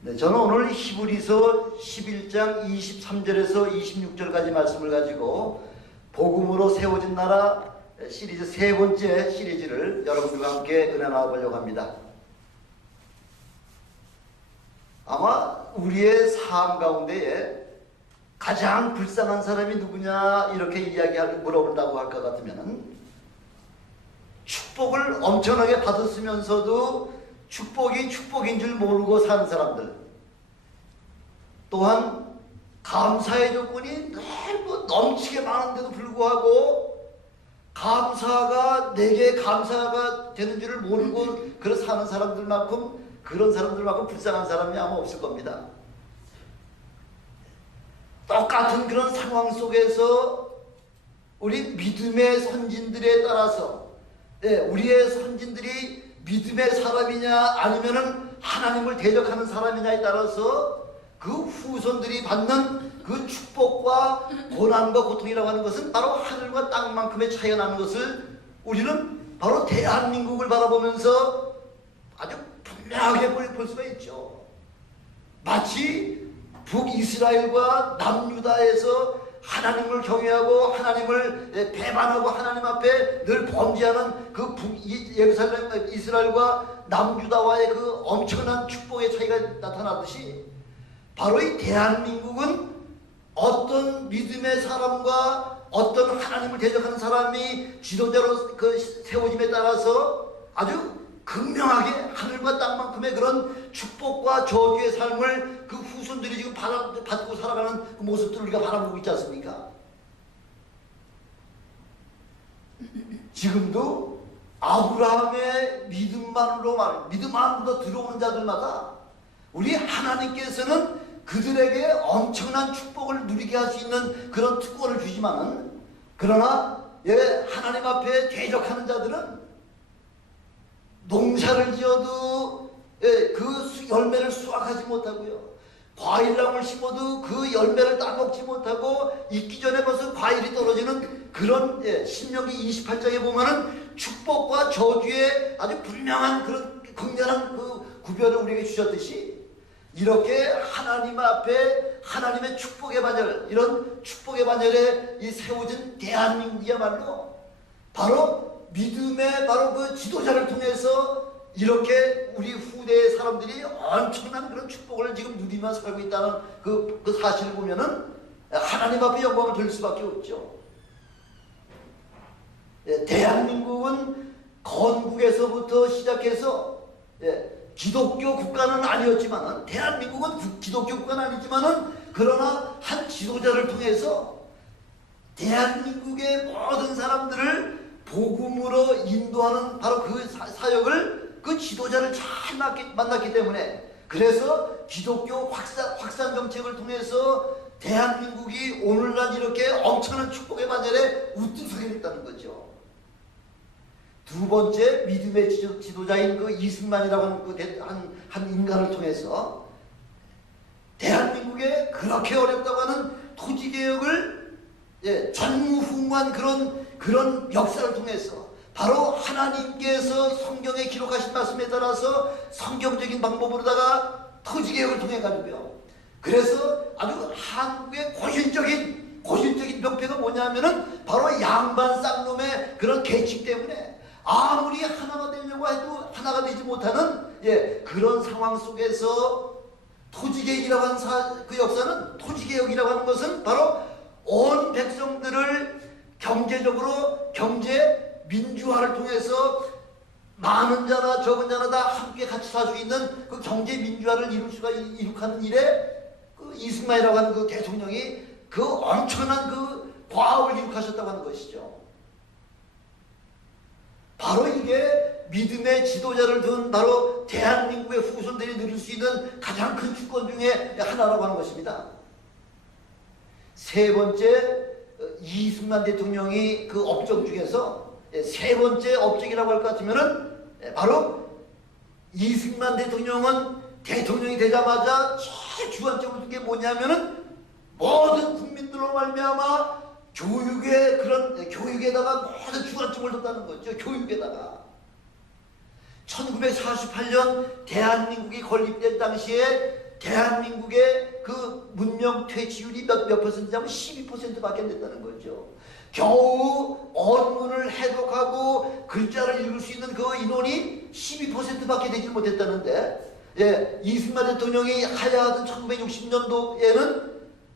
네, 저는 오늘 히브리서 11장 23절에서 26절까지 말씀을 가지고 복음으로 세워진 나라 시리즈 세 번째 시리즈를 여러분들과 함께 은혜 나눠보려고 합니다. 아마 우리의 삶 가운데에 가장 불쌍한 사람이 누구냐 이렇게 물어본다고 할 것 같으면 축복을 엄청나게 받았으면서도 축복이 축복인 줄 모르고 사는 사람들, 또한 감사의 조건이 너무 넘치게 많은데도 불구하고 감사가 내게 감사가 되는 줄을 모르고 그런 사는 사람들만큼, 그런 사람들만큼 불쌍한 사람이 아마 없을 겁니다. 똑같은 그런 상황 속에서 우리 믿음의 선진들에 따라서, 우리의 선진들이 믿음의 사람이냐 아니면은 하나님을 대적하는 사람이냐에 따라서 그 후손들이 받는 그 축복과 고난과 고통이라고 하는 것은 바로 하늘과 땅만큼의 차이가 나는 것을 우리는 바로 대한민국을 바라보면서 아주 분명하게 볼 수가 있죠. 마치 북이스라엘과 남유다에서 하나님을 경외하고 하나님을 배반하고 하나님 앞에 늘 범죄하는 그 예루살렘 이스라엘과 남유다와의 그 엄청난 축복의 차이가 나타나듯이 바로 이 대한민국은 어떤 믿음의 사람과 어떤 하나님을 대적하는 사람이 지도자로 그 세워짐에 따라서 아주 극명하게 하늘과 땅만큼의 그런 축복과 저주의 삶을 그 후손들이 지금 받고 살아가는 그 모습들을 우리가 바라보고 있지 않습니까? 지금도 아브라함의 믿음 안으로 들어오는 자들마다 우리 하나님께서는 그들에게 엄청난 축복을 누리게 할 수 있는 그런 특권을 주지만은, 그러나 하나님 앞에 대적하는 자들은 농사를 지어도 그 열매를 수확하지 못하고요, 과일나무를 심어도 그 열매를 따먹지 못하고 익기 전에 벌써 과일이 떨어지는 그런, 신명기 28장에 보면은 축복과 저주의 아주 분명한 그런 극렬한 그 구별을 우리에게 주셨듯이, 이렇게 하나님 앞에 하나님의 축복의 반열, 이런 축복의 반열에 이 세워진 대한민국이야말로 바로 믿음의 바로 그 지도자를 통해서 이렇게 우리 후대의 사람들이 엄청난 그런 축복을 지금 누리며 살고 있다는 그 사실을 보면은 하나님 앞에 영광을 돌릴 수밖에 없죠. 대한민국은 건국에서부터 시작해서 기독교 국가는 아니었지만은, 대한민국은 기독교 국가는 아니지만은, 그러나 한 지도자를 통해서 대한민국의 모든 사람들을 복음으로 인도하는 바로 그 사역을 그 지도자를 잘 만났기 때문에, 그래서 기독교 확산 정책을 통해서 대한민국이 오늘날 이렇게 엄청난 축복의 반열에 우뚝 서게 됐다는 거죠. 두 번째 믿음의 지도자인 그 이승만이라고 하는 한 인간을 통해서 대한민국에 그렇게 어렵다고 하는 토지개혁을 전무후무한 그런 역사를 통해서 바로 하나님께서 성경에 기록하신 말씀에 따라서 성경적인 방법으로다가 토지개혁을 통해 가지고요, 그래서 아주 한국의 고질적인 병폐가 뭐냐면은 바로 양반 쌍놈의 그런 계층 때문에 아무리 하나가 되려고 해도 하나가 되지 못하는 그런 상황 속에서 토지개혁이라고 하는 그 역사는, 토지개혁이라고 하는 것은 바로 온 백성들을 경제적으로 경제 민주화를 통해서 많은 자나 적은 자나 다 함께 같이 살 수 있는 그 경제 민주화를 이룩하는 일에 그 이승만이라고 하는 그 대통령이 그 엄청난 그 과업을 이룩하셨다고 하는 것이죠. 바로 이게 믿음의 지도자를 둔 바로 대한민국의 후손들이 누릴 수 있는 가장 큰 주권 중에 하나라고 하는 것입니다. 세 번째, 이승만 대통령이 그 업적 중에서 세 번째 업적이라고 할 것 같으면은 바로 이승만 대통령은 대통령이 되자마자 제일 주안점을 둔 게 뭐냐면은 모든 국민들로 말미암아 교육에다가 모든 주안점을 뒀다는 거죠. 교육에다가 1948년 대한민국이 건립된 당시에 대한민국의 그 문명 퇴치율이 몇 퍼센트냐면 12%밖에 안 된다는 거죠. 겨우 언문을 해독하고 글자를 읽을 수 있는 그 인원이 12%밖에 되지 못했다는데, 예, 이승만 대통령이 하야하던 1960년도에는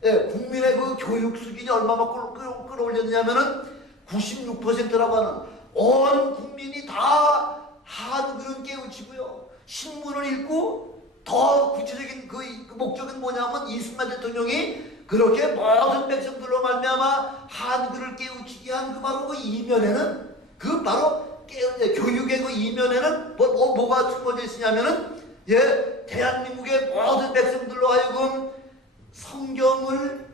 예, 국민의 그 교육 수준이 얼마만큼 끌어올렸냐면은 96%라고 하는, 온 국민이 다 한글을 깨우치고요, 신문을 읽고, 더 구체적인 그 목적은 뭐냐면 이승만 대통령이 그렇게 모든 백성들로 말미암아 한글을 깨우치게 한 그 바로 그 이면에는, 그 바로 교육의 그 이면에는 뭐가 숨어져 있으냐면은, 예, 대한민국의 모든 백성들로 하여금 성경을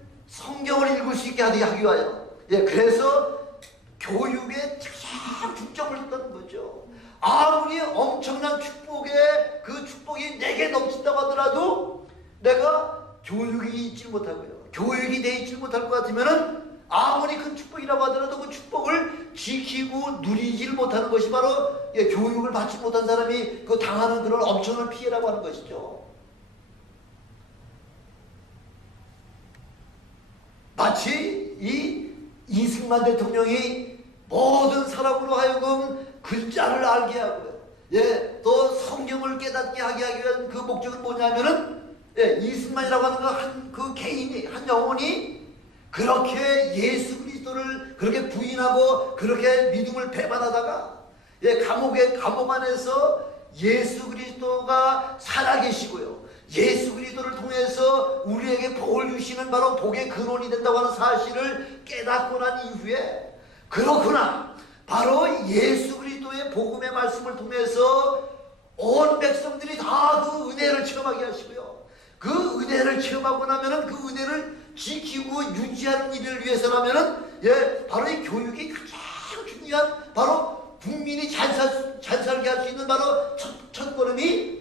읽을 수 있게 하기 위하여, 예, 그래서 교육에 참 중점을 뒀다는 거죠. 아무리 엄청난 축복에 그 축복이 내게 넘친다고 하더라도 내가 교육이 있지 못하고요, 교육이 돼 있지 못할 것 같으면은 아무리 큰 축복이라고 하더라도 그 축복을 지키고 누리질 못하는 것이 바로, 예, 교육을 받지 못한 사람이 그 당하는 그런 엄청난 피해라고 하는 것이죠. 마치 이 이승만 대통령이 모든 사람으로 하여금 글자를 알게 하고요, 예, 또 성경을 깨닫게 하게 하기 위한 그 목적은 뭐냐면은, 예, 이승만이라고 하는 그 개인이, 한 영혼이 그렇게 예수 그리스도를 그렇게 부인하고 그렇게 믿음을 배반하다가, 예, 감옥 안에서 예수 그리스도가 살아계시고요, 예수 그리스도를 통해서 우리에게 복을 주시는 바로 복의 근원이 된다고 하는 사실을 깨닫고 난 이후에, 그렇구나, 바로 예수 그리스도의 복음의 말씀을 통해서 온 백성들이 다 그 은혜를 체험하게 하시고요, 그 은혜를 체험하고 나면은 그 은혜를 지키고 유지하는 일을 위해서라면은, 예, 바로 이 교육이 가장 중요한, 바로 국민이 잘 살게 할 수 있는 바로 첫 걸음이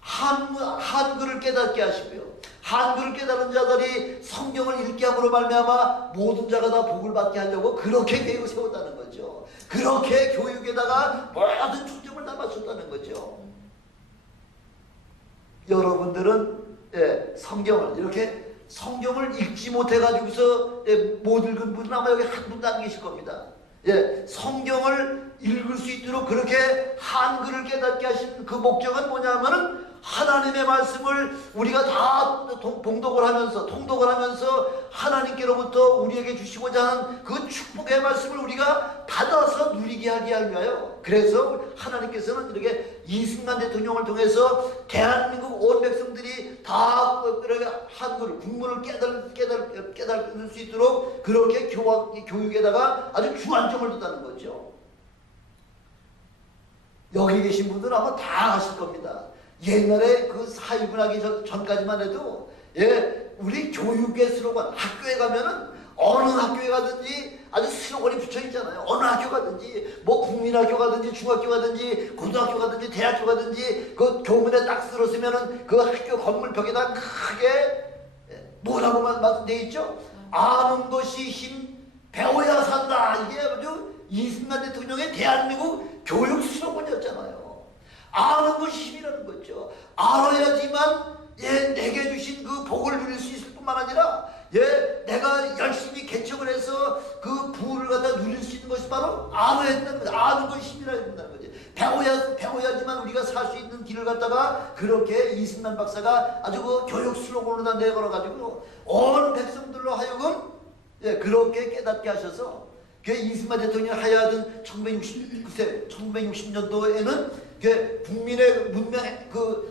한글을 깨닫게 하시고요, 한글을 깨달은 자들이 성경을 읽게 함으로 말미암아 모든 자가 다 복을 받게 하려고 그렇게 계획을 세웠다는 거죠. 그렇게 교육에다가 모든 초점을 다 맞췄다는 거죠. 여러분들은, 예, 성경을 읽지 못해가지고서, 예, 못 읽은 분은 아마 여기 한 분도 안 계실 겁니다. 예, 성경을 읽을 수 있도록 그렇게 한글을 깨닫게 하신 그 목적은 뭐냐면은, 하나님의 말씀을 우리가 다 통독을 하면서 하나님께로부터 우리에게 주시고자 하는 그 축복의 말씀을 우리가 받아서 누리게 하기 위하여, 그래서 하나님께서는 이렇게 이승만 대통령을 통해서 대한민국 온 백성들이 다 한글 국문을 깨달을 수 있도록 그렇게 교육에다가 아주 주안점을 뒀다는 거죠. 여기 계신 분들은 아마 다 아실 겁니다. 옛날에 그 사회분 하기 전까지만 해도, 예, 우리 교육의 슬로건, 학교에 가면은 어느 학교에 가든지 아주 슬로건이 붙여 있잖아요. 어느 학교 가든지, 뭐 국민학교 가든지 중학교 가든지 고등학교 가든지 대학교 가든지 그 교문에 딱 쓸었으면은 그 학교 건물 벽에다 크게 뭐라고만 되어 있죠? 아는 것이 힘, 배워야 산다. 이게 아주 이승만 대통령의 대한민국 교육 슬로건이었잖아요. 아는 것이 힘이라는 거죠. 알아야지만, 예, 내게 주신 그 복을 누릴 수 있을 뿐만 아니라, 예, 내가 열심히 개척을 해서 그 부를 갖다 누릴 수 있는 것이 바로 알아야 된다는 거죠. 아는 것이 힘이라 된다는 거죠. 배워야지만 우리가 살 수 있는 길을 갖다가 그렇게 이승만 박사가 아주 그 교육 슬로건으로 다 내걸어가지고 온 백성들로 하여금, 예, 그렇게 깨닫게 하셔서, 그 이승만 대통령이 하야하던 1960년도에는 국민의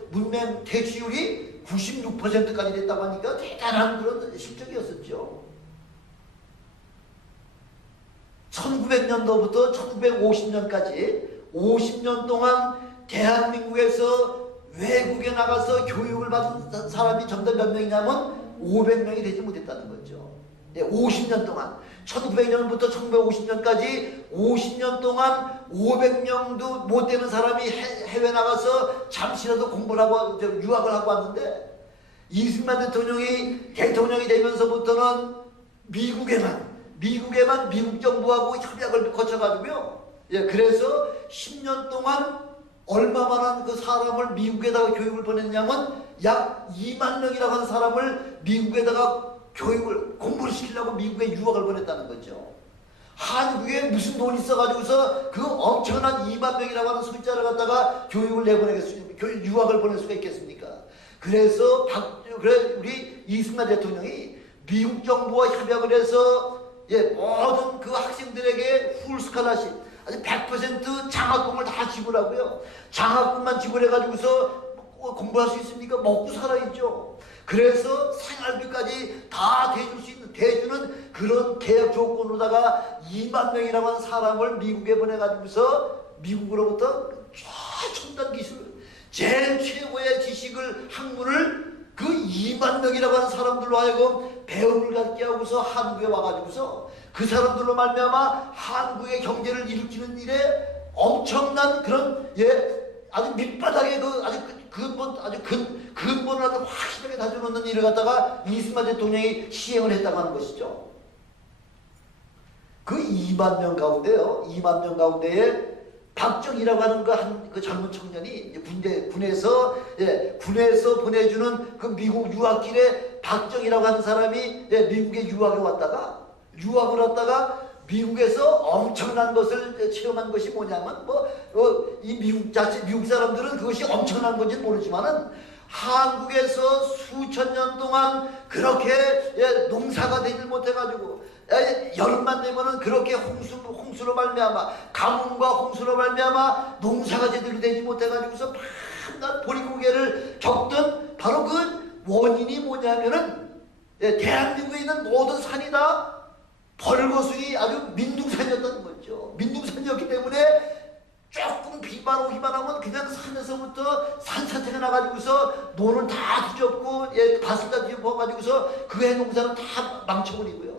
문명 퇴치율이 96%까지 됐다고 하니까 대단한 그런 실적이었었죠. 1900년도부터 1950년까지 50년 동안 대한민국에서 외국에 나가서 교육을 받은 사람이 전부 몇 명이냐면 500명이 되지 못했다는 거죠. 50년 동안 1900년부터 1950년까지 50년 동안 500명도 못 되는 사람이 해외 나가서 잠시라도 공부를 하고 유학을 하고 왔는데, 이승만 대통령이 대통령이 되면서부터는 미국에만 미국 정부하고 협약을 거쳐가지고요, 예, 그래서 10년 동안 얼마만한 그 사람을 미국에다가 교육을 보냈냐면 약 2만 명이라고 하는 사람을 미국에다가 교육을 공부를 시키려고 미국에 유학을 보냈다는 거죠. 한국에 무슨 돈이 있어가지고서 그 엄청난 2만 명이라고 하는 숫자를 갖다가 교육을 내보내겠습니까? 유학을 보낼 수가 있겠습니까? 그래서 우리 이승만 대통령이 미국 정부와 협약을 해서 모든 그 학생들에게 풀 스칼라십, 아주 100% 장학금을 다 지불하고요. 장학금만 지불해가지고서 공부할 수 있습니까? 먹고 살아있죠. 그래서 생활비까지 다 대주는 그런 계약 조건으로다가 2만 명이라고 하는 사람을 미국에 보내가지고서 미국으로부터 최첨단 기술, 제일 최고의 지식을, 학문을 그 2만 명이라고 하는 사람들로 하여금 배움을 갖게 하고서 한국에 와가지고서 그 사람들로 말미암아 한국의 경제를 일으키는 일에 엄청난 그런 아주 밑바닥에 근본을 갖다 확실하게 다져놓는 일을 갖다가 이승만 대통령이 시행을 했다고 하는 것이죠. 그 2만 명 가운데요, 2만 명 가운데에 박정희라고 하는 그 젊은 청년이 군에서 보내주는 그 미국 유학길에 박정희라고 하는 사람이 미국에 유학을 왔다가 미국에서 엄청난 것을 체험한 것이 뭐냐면 이 미국 사람들은 그것이 엄청난 건지 모르지만은 한국에서 수천 년 동안 그렇게 농사가 되질 못해가지고 여름만 되면은 그렇게 홍수로 말미암아 가뭄과 홍수로 말미암아 농사가 제대로 되지 못해가지고서 밤낮 보리고개를 겪던 바로 그 원인이 뭐냐면은 대한민국에 있는 모든 산이 다 벌거숭이 아주 민둥산이었던 거죠. 민둥산이었기 때문에 조금 비만 오기만 하면 그냥 산에서부터 산사태가 나가지고서 논을 다 뒤덮고 밭을 다 뒤덮어가지고서 그 해농사는 다 망쳐버리고요.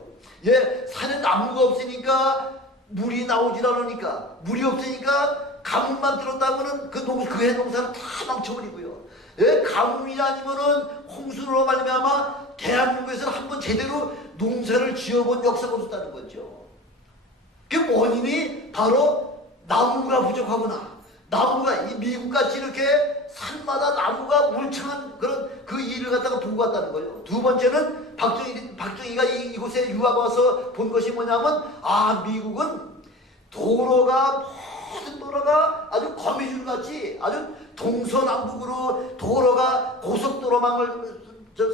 산에 나무가 없으니까 물이 나오질 않으니까 물이 없으니까 가뭄만 들었다면은 그 해농사는 다 망쳐버리고요. 가뭄이 아니면은 홍수로 말미암아 대한민국에서는 한번 제대로 농사를 지어본 역사가 없었다는 거죠. 그 원인이 바로 나무가 부족하구나. 나무가 이 미국같이 이렇게 산마다 나무가 울창한 그런 그 일을 갖다가 보고 왔다는 거예요. 두 번째는 박정희가 이곳에 유학 와서 본 것이 뭐냐면 미국은 모든 도로가 아주 거미줄같이 아주 동서남북으로 도로가 고속도로망을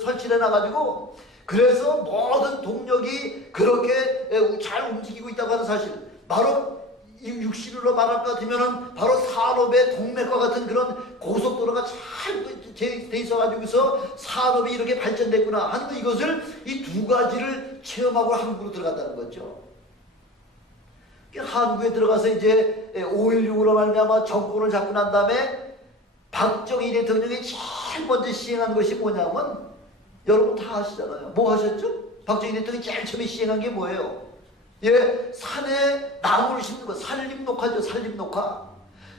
설치해 놔가지고 그래서 모든 동력이 그렇게 잘 움직이고 있다고 하는 사실, 바로 육신으로 말할 것 같으면은 바로 산업의 동맥과 같은 그런 고속도로가 잘 돼 있어가지고서 산업이 이렇게 발전됐구나 하는 이것을 이 두 가지를 체험하고 한국으로 들어갔다는 거죠. 한국에 들어가서 이제 5.16으로 말미암아 정권을 잡고 난 다음에 박정희 대통령이 제일 먼저 시행한 것이 뭐냐면 여러분 다 아시잖아요. 뭐 하셨죠? 박정희 대통령이 제일 처음에 시행한 게 뭐예요? 산에 나무를 심는 거, 산림녹화죠.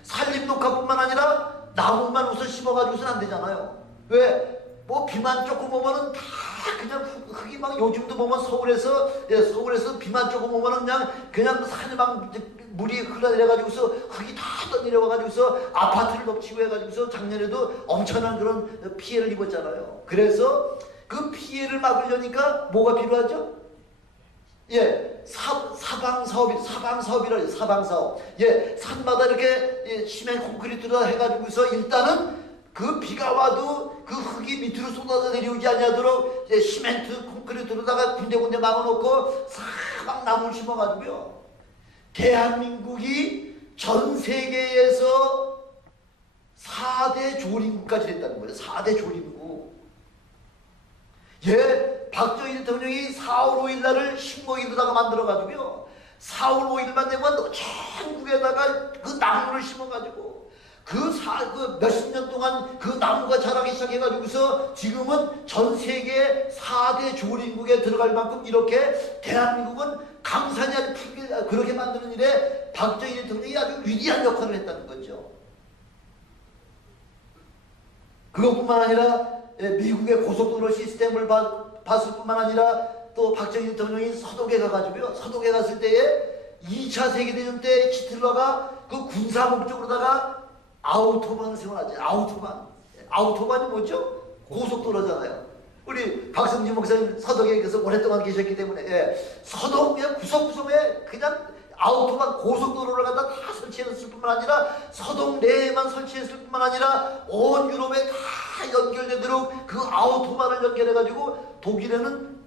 산림녹화뿐만 아니라 나무만 우선 심어가지고서는 안 되잖아요. 왜? 비만 조금 오면은 다 그냥 흙이 막 요즘도 보면 서울에서 비만 조금 오면은 그냥 산에 막 물이 흘러내려가지고서 흙이 다 떠내려와가지고서 아파트를 덮치고 해가지고서 작년에도 엄청난 그런 피해를 입었잖아요. 그래서 그 피해를 막으려니까 뭐가 필요하죠? 사방사업이라 사방사업. 산마다 이렇게 시멘 콘크리트로 해가지고서 일단은 그 비가 와도 그 흙이 밑으로 쏟아져 내려오지 않도록 시멘트 콘크리트로다가 군데군데 막아놓고 사방 나무를 심어가지고요. 대한민국이 전 세계에서 4대 조림국까지 됐다는 거예요. 4대 조림국. 박정희 대통령이 4월 5일 날을 신고일로다가 만들어가지고요. 4월 5일만 되면 전국에다가 그 나무를 심어가지고 그 몇십 년 동안 그 나무가 자라기 시작해가지고서 지금은 전 세계 4대 조림국에 들어갈 만큼 이렇게 대한민국은 강산이 아주 푸르게 그렇게 만드는 일에 박정희 대통령이 아주 위대한 역할을 했다는 거죠. 그것뿐만 아니라 미국의 고속도로 시스템을 봤을 뿐만 아니라 또 박정희 대통령이 서독에 가가지고요. 서독에 갔을 때에 2차 세계대전 때 히틀러가 그 군사 목적으로다가 아우토반 생활하지. 아우토반. 아우토반이 뭐죠? 고속도로잖아요. 우리 박성진 목사님 서덕에 계서 오랫동안 계셨기 때문에 서덕 그냥 구석구석에 그냥 아우토반 고속도로를 갖다 다 설치했을 뿐만 아니라 서동 내에만 설치했을 뿐만 아니라 온 유럽에 다 연결되도록 그 아우토반을 연결해가지고 독일에는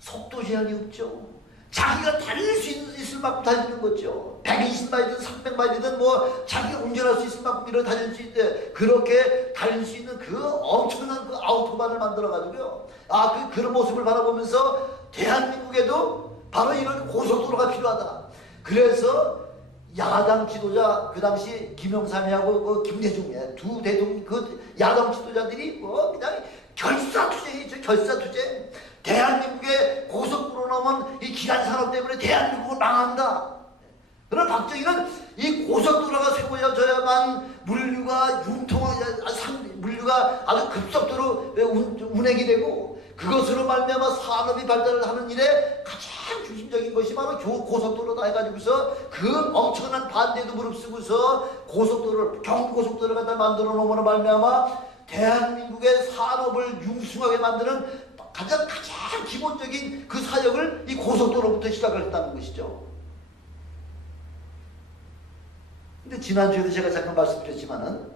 속도 제한이 없죠. 자기가 달릴 수 있을 만큼 달리는 거죠. 120마일이든 300마일이든 뭐 자기가 운전할 수 있을 만큼 이렇게 달릴 수 있는데 그렇게 달릴 수 있는 그 엄청난 그 아우토반을 만들어가지고요. 그런 모습을 바라보면서 대한민국에도 바로 이런 고속도로가 필요하다. 그래서 야당 지도자 그 당시 김영삼이하고 그 김대중의 두 대통령 그 야당 지도자들이 뭐 그냥 결사투쟁이죠. 결사투쟁. 대한민국의 고속도로 넘은 이 기간산업 때문에 대한민국은 망한다. 그러나 박정희는 이 고속도로가 세워져야만 물류가 물류가 아주 급속도로 운행이 되고 그것으로 말미암아 산업이 발달을 하는 일에 가장 중심적인 것이 바로 고속도로다 해가지고서 그 엄청난 반대도 무릅쓰고서 경부고속도로를 갖다 만들어 놓음으로 말미암아 대한민국의 산업을 융숭하게 만드는 가장 기본적인 그 사역을 이 고속도로부터 시작을 했다는 것이죠. 근데 지난주에도 제가 잠깐 말씀드렸지만은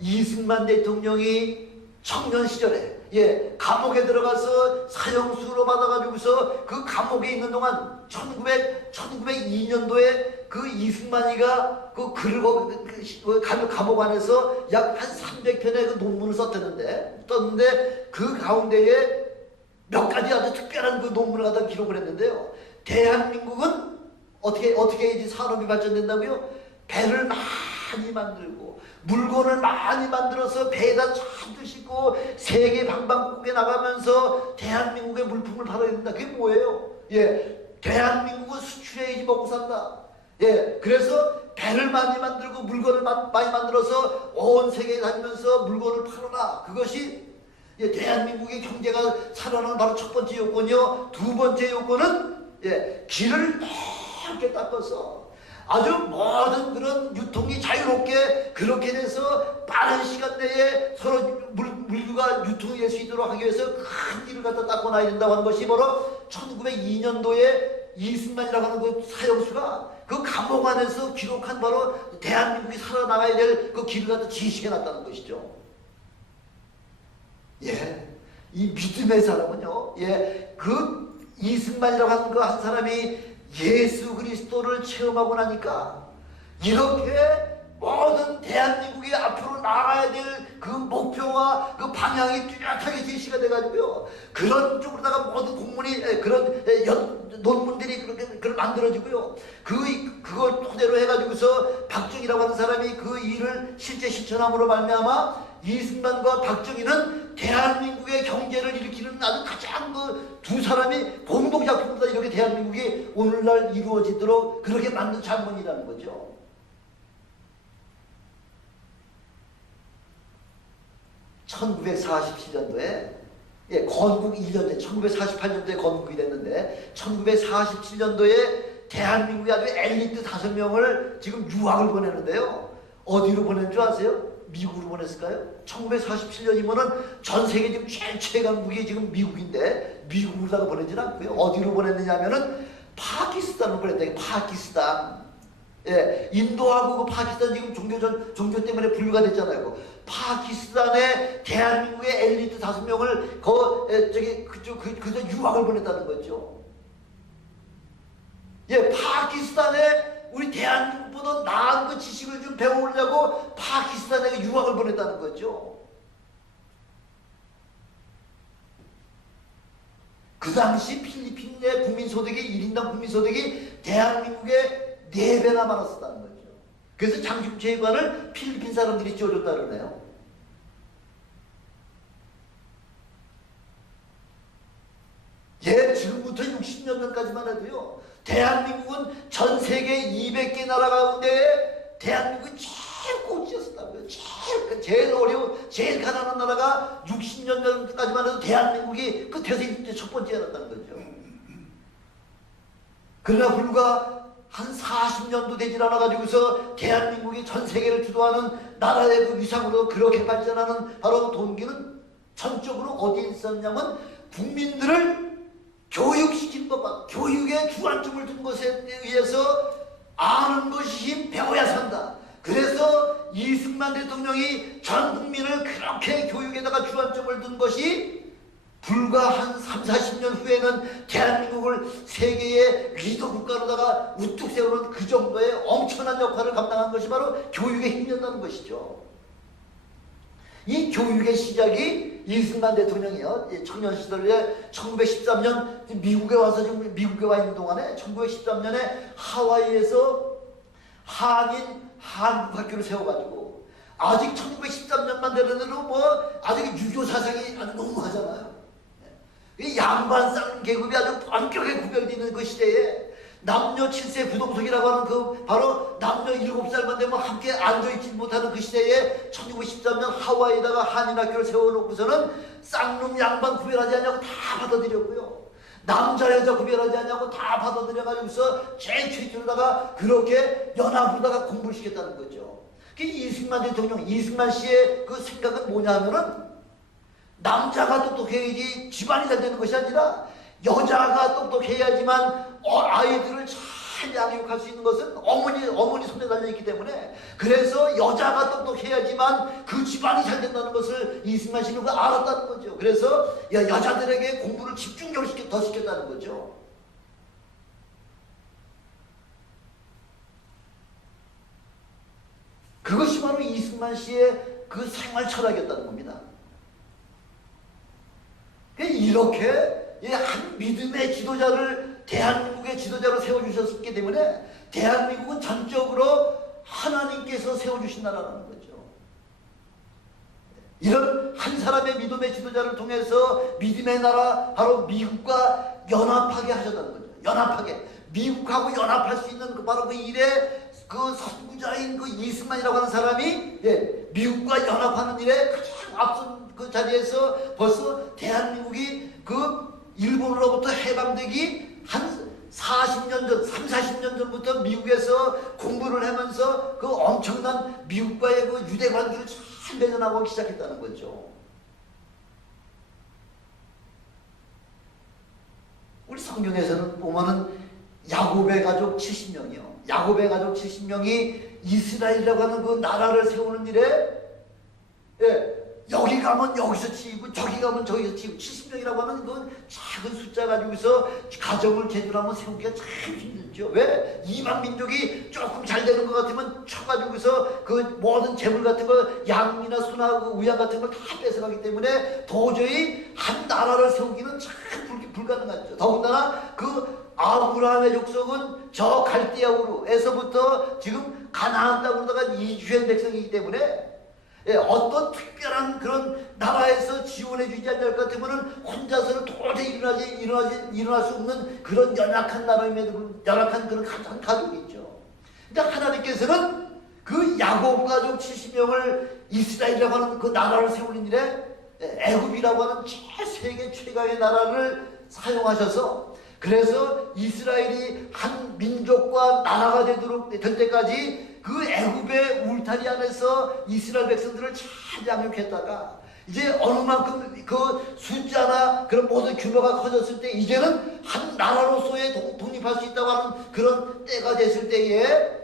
이승만 대통령이 청년 시절에 감옥에 들어가서 사형수로 받아가지고서 그 감옥에 있는 동안 1902년도에 그 이승만이가 그 글을 감옥 안에서 약 한 300편의 그 논문을 떴는데 그 가운데에 몇 가지 아주 특별한 그 논문을 갖다 기록을 했는데요. 대한민국은 어떻게 해야지 산업이 발전된다고요? 배를 많이 만들고 물건을 많이 만들어서 배에다 잔뜩 싣고 세계 방방곡곡에 나가면서 대한민국의 물품을 팔아야 된다. 그게 뭐예요? 대한민국은 수출해야지 먹고 산다. 그래서 배를 많이 만들고 물건을 많이 만들어서 온 세계에 다니면서 물건을 팔아라. 그것이 대한민국의 경제가 살아나는 바로 첫 번째 요건이요. 두 번째 요건은 길을 넓게 닦아서 아주 모든 그런 유통이 자유롭게 그렇게 돼서 빠른 시간 내에 서로 물류가 유통이 될 수 있도록 하기 위해서 큰 길을 갖다 닦고 놔야 된다고 하는 것이 바로 1902년도에 이승만이라고 하는 그 사형수가 그 감옥 안에서 기록한 바로 대한민국이 살아나가야 될 그 길을 갖다 제시해 놨다는 것이죠. 이 믿음의 사람은요, 그 이승만이라고 하는 그 한 사람이 예수 그리스도를 체험하고 나니까 이렇게 모든 대한민국이 앞으로 나가야 될 그 목표와 그 방향이 뚜렷하게 제시가 돼가지고요. 그런 쪽으로다가 모든 공문이 그런 논문들이 그렇게 만들어지고요. 그걸 토대로 해가지고서 박정희라고 하는 사람이 그 일을 실제 실천함으로 말미암아 이승만과 박정희는 대한민국의 경제를 일으키는 아주 가장 그 두 사람이 공동작품보다 이렇게 대한민국이 오늘날 이루어지도록 그렇게 만든 장본이라는 거죠. (1947년도에) 건국 1년째 1948년도에 건국이 됐는데 1947년도에 대한민국의 아주 엘리트 5명을 지금 유학을 보내는데요. 어디로 보낸 줄 아세요? 미국으로 보냈을까요? 1947년이면은 전 세계 지금 제일 최강국이 지금 미국인데 미국으로다가 보내지는 않고요. 어디로 보냈느냐 하면은 파키스탄으로 보냈다. 파키스탄. 인도하고 그 파키스탄 지금 종교 때문에 분류가 됐잖아요. 파키스탄에 대한민국의 엘리트 5명을 그저 유학을 보냈다는 거죠. 파키스탄에 우리 대한민국보다 나은 그 지식을 좀 배워오려고 파키스탄에 유학을 보냈다는 거죠. 그 당시 필리핀의 국민소득이 1인당 국민소득이 대한민국의 4배나 많았었다는 거죠. 그래서 장충체육관을 필리핀 사람들이 지어줬다 그러네요. 지금부터 60년 전까지만 해도요. 대한민국은 전 세계 200개 나라 가운데 대한민국이 제일 꼴찌였었다고요. 제일 가난한 나라가 60년 전까지만 해도 대한민국이 끝에서 첫 번째였다는 거죠. 그러나 불과 한 40년도 되질 않아가지고서 대한민국이 전 세계를 주도하는 나라의 그 위상으로 그렇게 발전하는 바로 동기는 전적으로 어디에 있었냐면 국민들을 교육시킨 것과 교육에 주안점을 둔 것에 의해서 아는 것이 힘 배워야 산다. 그래서 이승만 대통령이 전 국민을 그렇게 교육에다가 주안점을 둔 것이 불과 한 3, 40년 후에는 대한민국을 세계의 리더 국가로다가 우뚝 세우는 그 정도의 엄청난 역할을 감당한 것이 바로 교육의 힘이었다는 것이죠. 이 교육의 시작이 이승만 대통령이요. 청년 시절에 1913년 미국에 와서 지금 미국에 와 있는 동안에 1913년에 하와이에서 한인 한국학교를 세워가지고 아직 1913년만 되더라도 뭐 아직 유교 사상이 아주 너무하잖아요. 이 양반상 계급이 아주 엄격하게 구별되는 그 시대에 남녀 7세 부동석이라고 하는 그 바로 남녀 7살만 되면 함께 앉아있지 못하는 그 시대에 1913년 하와이에다가 한인학교를 세워놓고서는 쌍놈 양반 구별하지 않냐고 다 받아들였고요. 남자 여자 구별하지 않냐고 다 받아들여가지고서 제일 최초로다가 그렇게 연합으로다가 공부를 시켰다는 거죠. 이승만 대통령, 이승만 씨의 그 생각은 뭐냐 하면은 남자가 똑똑해야지 집안이 잘 되는 것이 아니라 여자가 똑똑해야지만 아이들을 잘 양육할 수 있는 것은 어머니 손에 달려있기 때문에 그래서 여자가 똑똑해야지만 그 집안이 잘 된다는 것을 이승만 씨는 알았다는 거죠. 그래서 여자들에게 공부를 집중적으로 더 시켰다는 거죠. 그것이 바로 이승만 씨의 그 생활 철학이었다는 겁니다. 이렇게 한 믿음의 지도자를 대한민국의 지도자로 세워주셨기 때문에 대한민국은 전적으로 하나님께서 세워주신다라는 거죠. 이런 한 사람의 믿음의 지도자를 통해서 믿음의 나라 바로 미국과 연합하게 하셨다는 거죠. 연합하게 미국하고 연합할 수 있는 바로 그 일에 그 선구자인 그 이승만이라고 하는 사람이 미국과 연합하는 일에 가장 앞선 그 자리에서 벌써 대한민국이 그 일본으로부터 해방되기 한 40년 전, 3, 40년 전부터 미국에서 공부를 하면서 그 엄청난 미국과의 그 유대 관계를 잘 맺어나가기 시작했다는 거죠. 우리 성경에서는 보면은 야곱의 가족 70명이요. 야곱의 가족 70명이 이스라엘이라고 하는 그 나라를 세우는 일에 여기 가면 여기서 치이고 저기 가면 저기서 치이고 70명이라고 하는 그 작은 숫자 가지고서 가정을 제대로 한번 세우기가 참 힘들죠. 왜? 이방 민족이 조금 잘 되는 것 같으면 쳐가지고서 그 모든 재물 같은 거 양이나 소나 우양 같은 걸 다 뺏어가기 때문에 도저히 한 나라를 세우기는 참 불가능하죠. 더군다나 그 아브라함의 족속은 저 갈대아우르에서부터 지금 가나안 땅으로다가 이주한 백성이기 때문에 어떤 특별한 그런 나라에서 지원해 주지 않을 것 같으면 혼자서는 도저히 일어날 수 없는 그런 연약한 나라임에도 연약한 그런 한 가족이 있죠. 근데 하나님께서는 그 야곱 가족 70명을 이스라엘이라고 하는 그 나라를 세우는 일에 애굽이라고 하는 세계 최강의 나라를 사용하셔서 그래서 이스라엘이 한 민족과 나라가 되도록 될 때까지 그 애굽의 울타리 안에서 이스라엘 백성들을 잘 양육했다가 이제 어느 만큼 그 숫자나 그런 모든 규모가 커졌을 때 이제는 한 나라로서의 독립할 수 있다고 하는 그런 때가 됐을 때에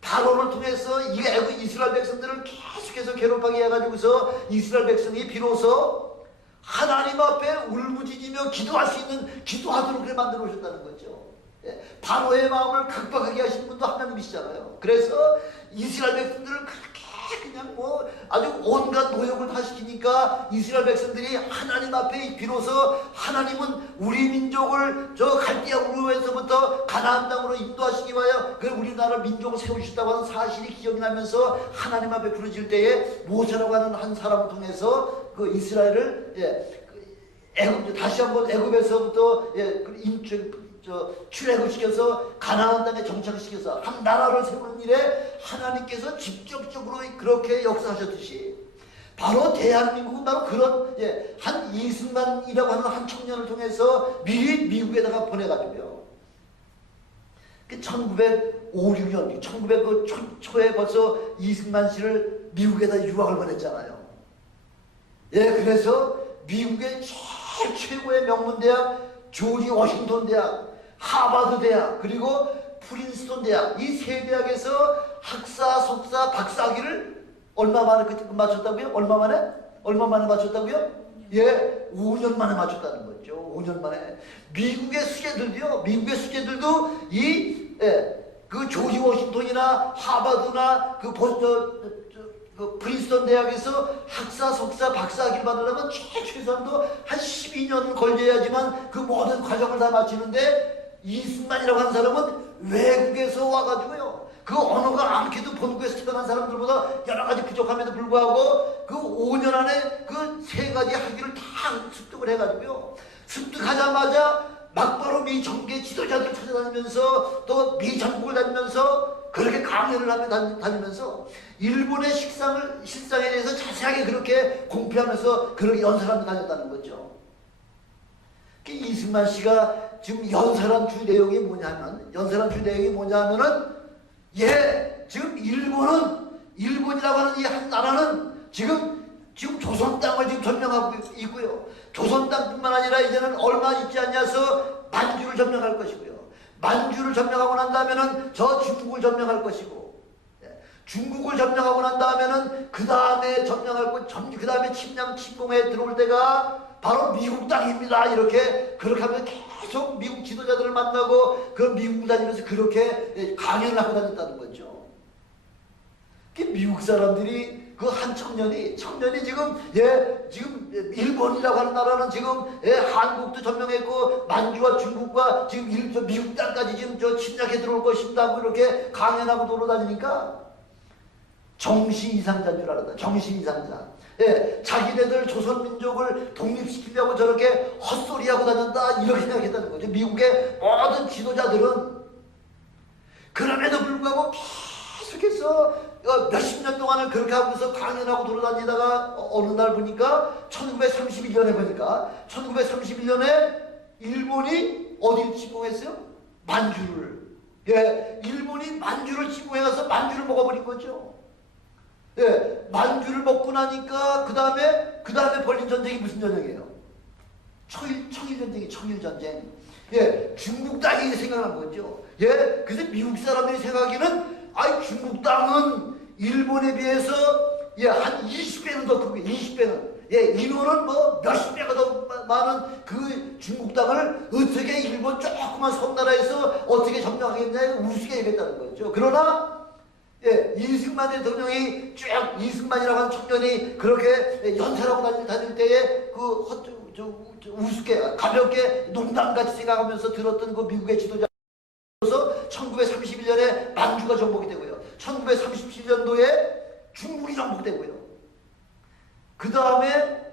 바로를 통해서 이 애굽 이스라엘 백성들을 계속해서 괴롭하게 해가지고서 이스라엘 백성이 비로소 하나님 앞에 울부짖으며 기도할 수 있는 기도하도록 그렇게 만들어 오셨다는 거죠. 바로의 마음을 극복하게 하시는 분도 하나님이시잖아요. 그래서 이스라엘 백성들을 그렇게 그냥 뭐 아주 온갖 노역을 다 시키니까 이스라엘 백성들이 하나님 앞에 비로소 하나님은 우리 민족을 저 갈대아 우르에서부터 가나안 땅으로 인도하시기 위하여 그 우리나라 민족을 세우셨다고 하는 사실이 기억이 나면서 하나님 앞에 부르짖을 때에 모세라고 하는 한 사람을 통해서 그 이스라엘을 애굽 다시 한번 애굽에서부터 출애굽시켜서 가나안 땅에 정착시켜서 한 나라를 세우는 일에 하나님께서 직접적으로 그렇게 역사하셨듯이 바로 대한민국은 바로 그런 한 이승만이라고 하는 한 청년을 통해서 미리 미국에다가 보내가지고요. 그 1905, 6년, 1900 초에 벌써 이승만 씨를 미국에다 유학을 보냈잖아요. 예, 그래서 미국의 최고의 명문 대학, 조지 워싱턴 대학, 하버드 대학, 그리고 프린스턴 대학, 이 세 대학에서 학사, 석사, 박사학위를 얼마 만에 맞췄다고요? 얼마 만에 맞췄다고요? 예, 5년 만에 맞췄다는 거죠. 5년 만에. 미국의 수재들도 그 조지 워싱턴이나 하버드나 그 프린스턴 대학에서 학사, 석사, 박사학위를 받으려면 최소한도 한 12년 걸려야지만 그 모든 과정을 다 마치는데, 이승만이라고 하는 사람은 외국에서 와가지고요, 그 언어가 아무래도 본국에서 태어난 사람들보다 여러 가지 부족함에도 불구하고 그 5년 안에 그 세 가지 학위를 다 습득을 해가지고요, 습득하자마자 막바로 미 정계 지도자들 찾아다니면서 또 미 전국을 다니면서 그렇게 강연을 하며 다니면서 일본의 실상에 대해서 자세하게 그렇게 공표하면서 그렇게 연설하며 다녔다는 거죠. 이승만 씨가 지금 연설한 주 내용이 뭐냐면은, 예, 지금 일본이라고 하는 이 한 나라는 지금 조선 땅을 지금 점령하고 있고요. 조선 땅뿐만 아니라 이제는 얼마 있지 않냐서 만주를 점령할 것이고요. 만주를 점령하고 난 다음에는 저 중국을 점령할 것이고, 중국을 점령하고 난 다음에는 그 다음에 그 다음에 침공에 들어올 때가 바로 미국 땅입니다. 그렇게 하면서 계속 미국 지도자들을 만나고 그 미국을 다니면서 그렇게 강연을 하고 다녔다는 거죠. 미국 사람들이 그 한 청년이 지금 일본이라고 하는 나라는 지금 한국도 점령했고 만주와 중국과 지금 미국 땅까지 지금 침략해 들어올 것입니다. 이렇게 강연하고 돌아다니니까 정신이상자인 줄 알았다. 정신이상자. 예, 자기네들 조선민족을 독립시키려고 저렇게 헛소리하고 다닌다, 이렇게 생각했다는 거죠. 미국의 모든 지도자들은. 그럼에도 불구하고 계속해서 몇십 년 동안을 그렇게 하면서 강연하고 돌아다니다가 어느 날 보니까 1931년에 일본이 어디를 침공했어요? 만주를. 예, 일본이 만주를 침공해가서 만주를 먹어버린 거죠. 예, 만주를 먹고 나니까 그 다음에 벌린 전쟁이 무슨 전쟁이에요? 청일전쟁. 예, 중국 땅이 생각난 거죠. 예, 그래서 미국 사람들이 생각하기는 중국 땅은 일본에 비해서 한 20배는 더 크고, 20배는. 예, 인원은 뭐 몇십 배가 더 많은 그 중국 땅을 어떻게 일본 조그만 섬나라에서 어떻게 점령하겠냐, 우습게 얘기했다는 거죠. 그러나 예, 이승만 대통령이 이승만이라고 하는 청년이 그렇게 연설하고 다닐 때에 우습게 가볍게 농담같이 생각하면서 들었던 그 미국의 지도자, 1931년에 만주가 정복이 되고요, 1937년도에 중국이 정복되고요, 그 다음에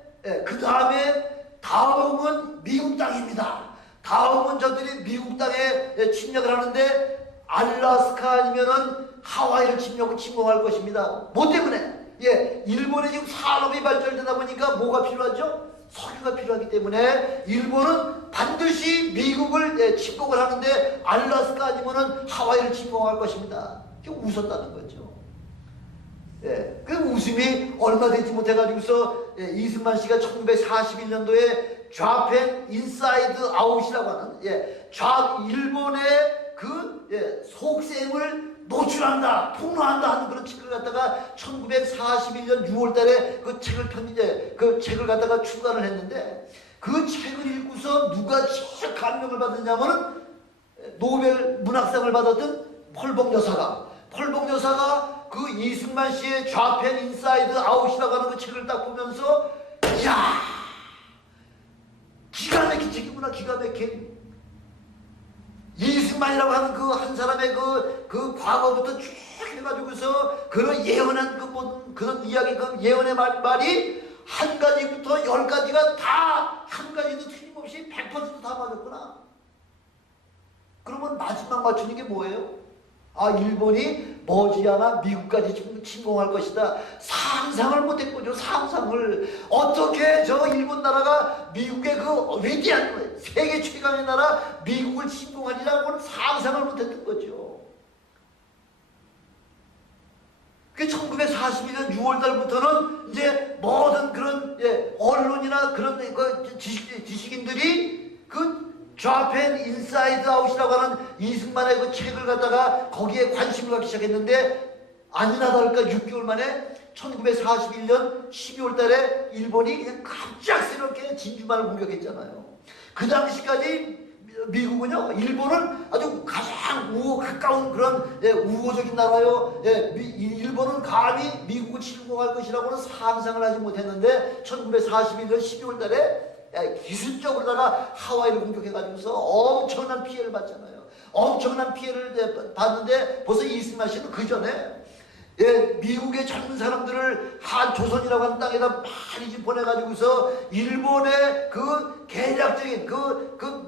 다음은 미국 땅입니다. 다음은 저들이 미국 땅에 침략을 하는데 알래스카 아니면은 하와이를 침공할 것입니다. 뭐 때문에? 예, 일본에 지금 산업이 발전되다 보니까 뭐가 필요하죠? 석유가 필요하기 때문에 일본은 반드시 미국을 침공을 하는데 알래스카 아니면은 하와이를 침공할 것입니다. 웃었다는 거죠. 예, 그 웃음이 얼마 되지 못해가지고서 이승만 씨가 1941년도에 좌펜 인사이드 아웃이라고 하는 일본의 그 속셈을 노출한다, 폭로한다 하는 그런 책을 갖다가 1941년 6월달에 그 책을 갖다가 출간을 했는데, 그 책을 읽고서 누가 제일 감명을 받았냐면은 노벨 문학상을 받았던 펄봉 여사가 그 이승만 씨의 좌펜 인사이드 아웃이라고 하는 그 책을 딱 보면서, 이야, 기가 막힌 책이구나, 기가 막힌. 이승만이라고 하는 그 한 사람의 그 과거부터 쭉 해가지고서 그런 예언한 그런 이야기, 그 예언의 말이 한 가지부터 10가지가 다 한 가지도 틀림없이 100%다 맞았구나. 그러면 마지막 맞추는 게 뭐예요? 일본이 머지않아 미국까지 침공할 것이다. 상상을 못한 거죠. 상상을. 어떻게 저 일본 나라가 미국의 그 위대한 세계 최강의 나라 미국을 침공하리라고는 상상을 못했던 거죠. 그 1941년 6월달부터는 이제 모든 그런 언론이나 그런 지식인들이 그 좌펜 인사이드 아웃이라고 하는 이승만의 그 책을 갖다가 거기에 관심을 갖기 시작했는데 아니나 다를까 6개월 만에 1941년 12월 달에 일본이 그냥 갑작스럽게 진주만을 공격했잖아요. 그 당시까지 미국은요, 일본은 아주 가장 가까운 그런 우호적인 나라요. 일본은 감히 미국을 침공할 것이라고는 상상을 하지 못했는데 1941년 12월 달에 기습적으로다가 하와이를 공격해가지고서 엄청난 피해를 받잖아요. 엄청난 피해를 받는데 벌써 이승만 씨는 그 전에 미국의 젊은 사람들을 한조선이라고 하는 땅에다 많이 좀 보내가지고서 일본의 그 계략적인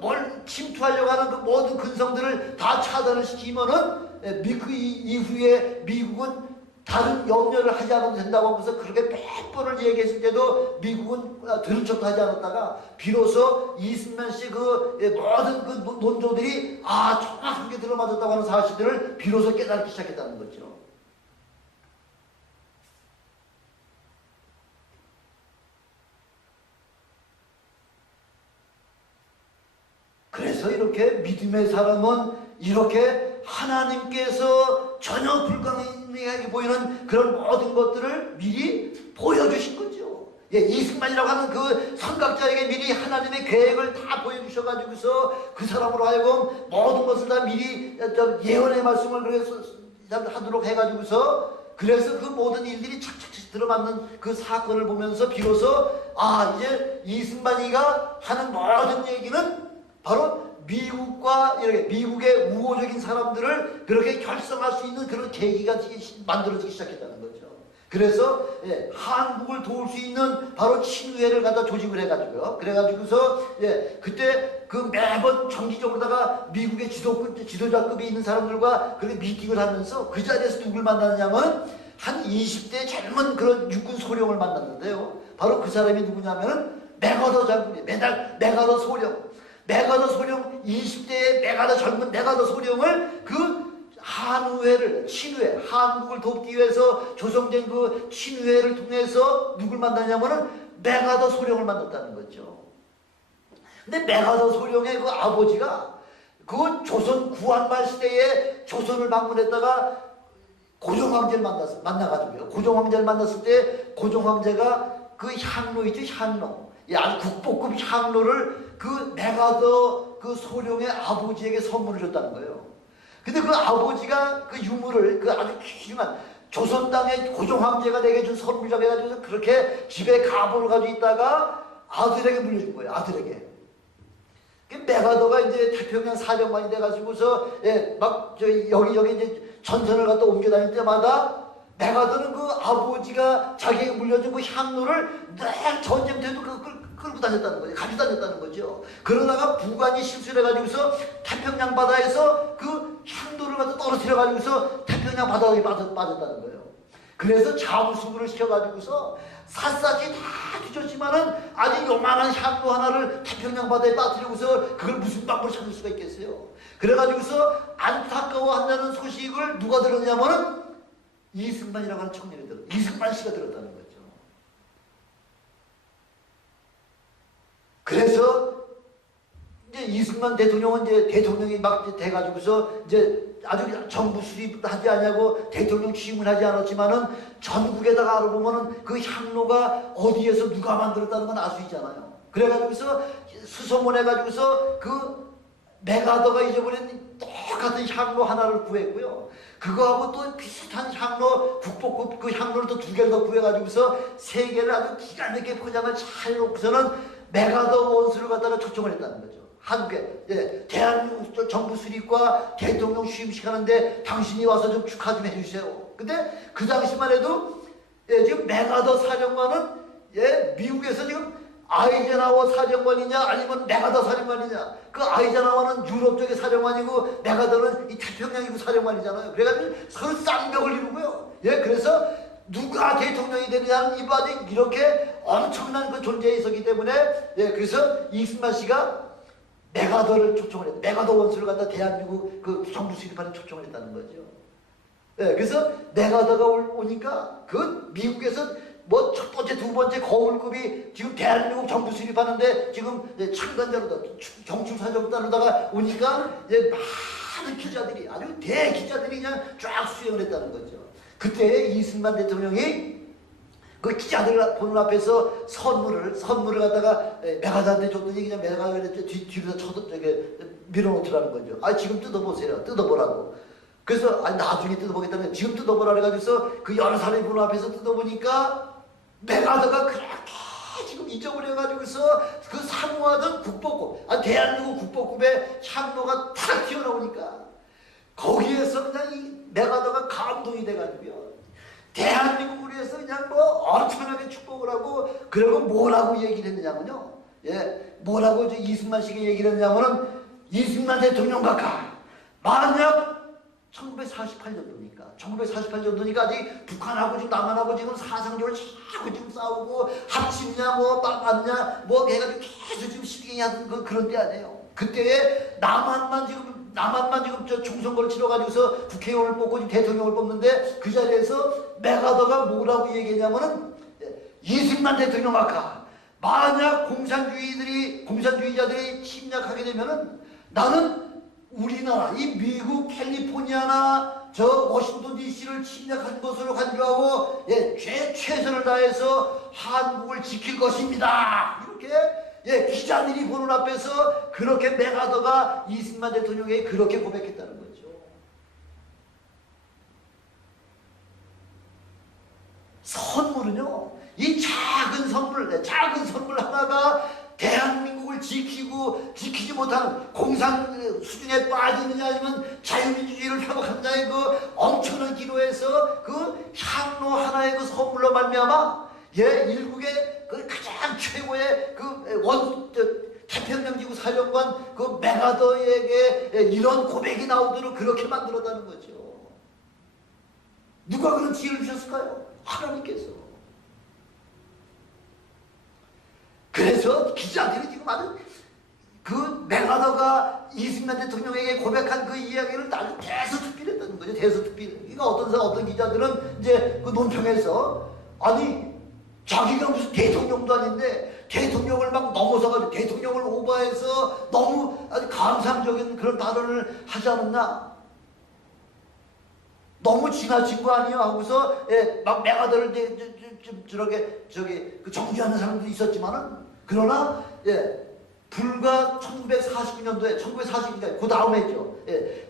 뭘 침투하려고 하는 그 모든 근성들을 다 차단을 시키면은 그 이후에 미국은 다른 염려를 하지 않아도 된다고 하면서 그렇게 몇 번을 얘기했을 때도 미국은 들은 척도 하지 않았다가 비로소 이승만 씨 그 모든 그 논조들이 정확하게 들어맞았다고 하는 사실들을 비로소 깨닫기 시작했다는 거죠. 그래서 이렇게 믿음의 사람은 이렇게 하나님께서 전혀 불가능하게 보이는 그런 모든 것들을 미리 보여주신 거죠. 이승만이라고 하는 그 선각자에게 미리 하나님의 계획을 다 보여주셔가지고서 그 사람으로 하여금 모든 것을 다 미리 예언의 말씀을 그래서 하도록 해가지고서 그래서 그 모든 일들이 착착착 들어맞는 그 사건을 보면서 비로소 이제 이승만이가 하는 모든 얘기는 바로 미국과 이렇게 미국의 우호적인 사람들을 그렇게 결성할 수 있는 그런 계기가 만들어지기 시작했다는 거죠. 그래서 한국을 도울 수 있는 바로 친의회를 갖다 조직을 해가지고요. 그래가지고서 그때 그 매번 정기적으로다가 미국의 지도자급이 있는 사람들과 그렇게 미팅을 하면서 그 자리에서 누굴 만났냐면 한 20대 젊은 그런 육군 소령을 만났는데요. 바로 그 사람이 누구냐면은 맥어더 장군이 맥어더 소령. 맥어더 소령 20대의 젊은 맥어더 소령을 그 한의회를 친의회 한국을 돕기 위해서 조성된 그 친의회를 통해서 누굴 만나냐면은 맥어더 소령을 만났다는 거죠. 근데 맥어더 소령의 그 아버지가 그 조선 구한말 시대에 조선을 방문했다가 고종황제를 만나가지고요. 고종황제를 만났을 때 고종황제가 그 향로 있죠, 향로. 아주 국보급 향로를 그 맥어더 그 소령의 아버지에게 선물을 줬다는 거예요. 근데 그 아버지가 그 유물을 그 아주 귀중한 조선 땅의 고종황제가 내게 준 선물이라고 해가지고 그렇게 집에 가보를 가지고 있다가 아들에게 물려준 거예요. 아들에게. 맥어더가 이제 태평양 사령관이 돼가지고서 여기 이제 전선을 갖다 옮겨 다닐 때마다 맥어더는 그 아버지가 자기에게 물려준 그 향로를 늘 전쟁 때도 끌고 다녔다는 거죠. 가지고 다녔다는 거죠. 그러다가 부관이 실수를 해가지고서 태평양 바다에서 그 향로를 갖다 떨어뜨려가지고서 태평양 바다에 빠졌다는 거예요. 그래서 잠수부를 시켜가지고서 샅샅이 다 뒤졌지만은 아주 요만한 향로 하나를 태평양 바다에 빠뜨리고서 그걸 무슨 방법으로 찾을 수가 있겠어요. 그래가지고서 안타까워한다는 소식을 누가 들었냐면은 이승만이라고 하는 청년이 이승만 씨가 들었다는 거죠. 그래서 이제 이승만 대통령은 이제 대통령이 막 돼가지고서 이제 아주 정부 수립도 하지 않냐고 대통령 취임을 하지 않았지만은 전국에다가 알아보면은 그 향로가 어디에서 누가 만들었다는 건 알 수 있잖아요. 그래가지고서 수소문해가지고서 그 맥어더가 잊어버린 똑같은 향로 하나를 구했고요. 그거하고 또 비슷한 향로, 국보급 그 향로를 또 2개를 더 구해가지고서 3개를 아주 기가 막히게 포장을 잘 해놓고서는 맥어더 원수를 갖다가 초청을 했다는 거죠. 한국에. 대한민국 정부 수립과 대통령 취임식 하는데 당신이 와서 좀 축하 좀 해주세요. 근데 그 당시만 해도 지금 맥어더 사령관은 미국에서 지금 아이젠하워 사령관이냐 아니면 메가더 사령관이냐. 그 아이젠하워는 유럽 쪽의 사령관이고 메가더는 이 태평양이고 사령관이잖아요. 그래가지고 서로 쌍벽을 이루고요. 예, 그래서 누가 대통령이 되느냐는 이 바닥에 이렇게 엄청난 그 존재에 있었기 때문에, 예, 그래서 이승만 씨가 메가더를 초청을 했다. 메가더 원수를 갖다 대한민국 그 정부 수립하는 초청을 했다는 거죠. 예, 그래서 메가더가 오니까 그 미국에서 뭐 첫 번째, 두 번째 거물급이 지금 대한민국 정부 수립하는데 지금 참관자로다 경충사정단으로다가 오니까 이제 많은 기자들이 아주 대기자들이 그냥 쫙 수행을 했다는 거죠. 그때 이승만 대통령이 그 기자들 보는 앞에서 선물을 갖다가 메가더한테 줬더니 그냥 메가더가 뒤로 쳐도 저게 밀어놓더라는 거죠. 아, 지금 뜯어보세요. 뜯어보라고. 그래서 아니 나중에 뜯어보겠다는 거예요. 지금 뜯어보라 그래가지고서 그 여러 사람이 보는 앞에서 뜯어보니까 메가더가 그렇게 지금 잊어버려가지고서 그 사모하던 국보급, 대한민국 국보급의 향로가 탁 튀어나오니까 거기에서 그냥 이 메가더가 감동이 돼가지고요. 대한민국을 위해서 그냥 뭐 엄청나게 축복을 하고, 그리고 뭐라고 얘기를 했느냐면요. 예, 뭐라고 이승만 씨가 얘기를 했냐면은, 이승만 대통령 각하, 만약 1948년도니까 아직 북한하고 지금 남한하고 지금 사상적으로 자꾸 지금 싸우고 합치냐 뭐 맞냐 뭐 해가지고 계속 지금 시비갱이 하던 그런 때 아니에요. 그때에 남한만 지금 저 총선거를 치러가지고서 국회의원을 뽑고 지금 대통령을 뽑는데, 그 자리에서 메가더가 뭐라고 얘기했냐면은, 이승만 대통령 아까 만약 공산주의자들이 침략하게 되면은 나는 우리나라 이 미국 캘리포니아나 저 워싱턴 DC를 침략한 것으로 간주하고, 예, 최선을 다해서 한국을 지킬 것입니다. 이렇게, 예, 기자들이 보는 앞에서 그렇게 메가더가 이승만 대통령에게 그렇게 고백했다는 거죠. 선물은요, 이 작은 선물 하나가 대한민국을 지키지 못하는 공산 수준에 빠지느냐 아니면 자유민주주의를 회복한다의 그 엄청난 기로에서 그 향로 하나의 그 선물로 말미암아, 예, 일국의 그 가장 최고의 태평양지구 사령관 그 메가더에게 이런 고백이 나오도록 그렇게 만들었다는 거죠. 누가 그런 지혜를 주셨을까요? 하나님께서. 그래서 기자들이 지금 아주 그 메가더가 이승만 대통령에게 고백한 그 이야기를 아주 대서특필했다는 거죠. 대서특필. 그러니까 어떤 기자들은 이제 그 논평에서, 아니 자기가 무슨 대통령도 아닌데 대통령을 막 넘어서가지고 대통령을 오버해서 너무 아주 감상적인 그런 발언을 하지 않았나? 너무 지나친 거 아니에요? 하고서, 예, 막 메가더를 그 정죄하는 사람도 있었지만은, 그러나, 예, 불과 1949년도에, 그 다음에 했죠. 예,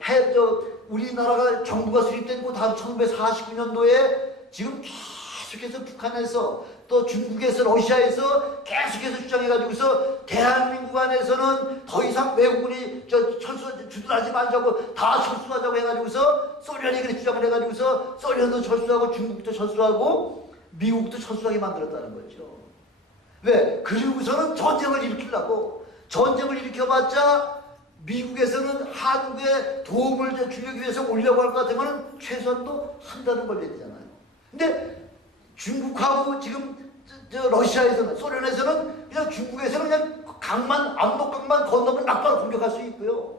우리나라가 정부가 수립된 그 다음 1949년도에 지금 계속해서 북한에서 또 중국에서 러시아에서 계속해서 주장해가지고서 대한민국 안에서는 더 이상 외국인이 주둔하지 말자고 다 철수하자고 해가지고서 소련이 그렇게 주장을 해가지고서 소련도 철수하고 중국도 철수하고 미국도 철수하게 만들었다는 거죠. 왜? 그리고서는 전쟁을 일으켜봤자 미국에서는 한국에 도움을 주기 위해서 오려고 할 것 같으면 최소한 또 한 달은 걸려야 되잖아요. 근데 중국하고 지금 러시아에서는, 소련에서는 그냥 중국에서는 그냥 압록강만 건너면 막바로 공격할 수 있고요.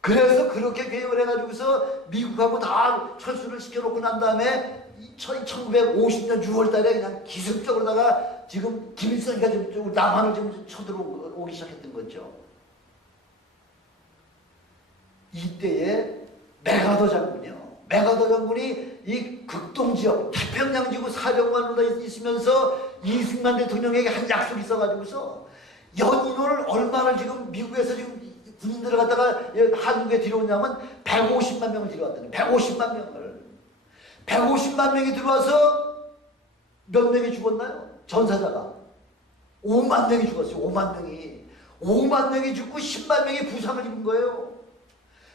그래서 그렇게 계획을 해가지고서 미국하고 다 철수를 시켜놓고 난 다음에 1950년 6월 달에 그냥 기습적으로다가 지금 김일성이가 좀 남한을 좀 쳐들어오기 시작했던 거죠. 이때에 메가더 장군이 이 극동지역 태평양지구 사령관으로 있으면서 이승만 대통령에게 한 약속이 있어가지고서 연인을 얼마나 지금 미국에서 지금 군인들을 갖다가 한국에 들여오냐면 150만 명을 들여왔다는 거예요. 150만 명이 들어와서 몇 명이 죽었나요? 전사자가 5만 명이 죽었어요. 5만 명이 죽고 10만 명이 부상을 입은 거예요.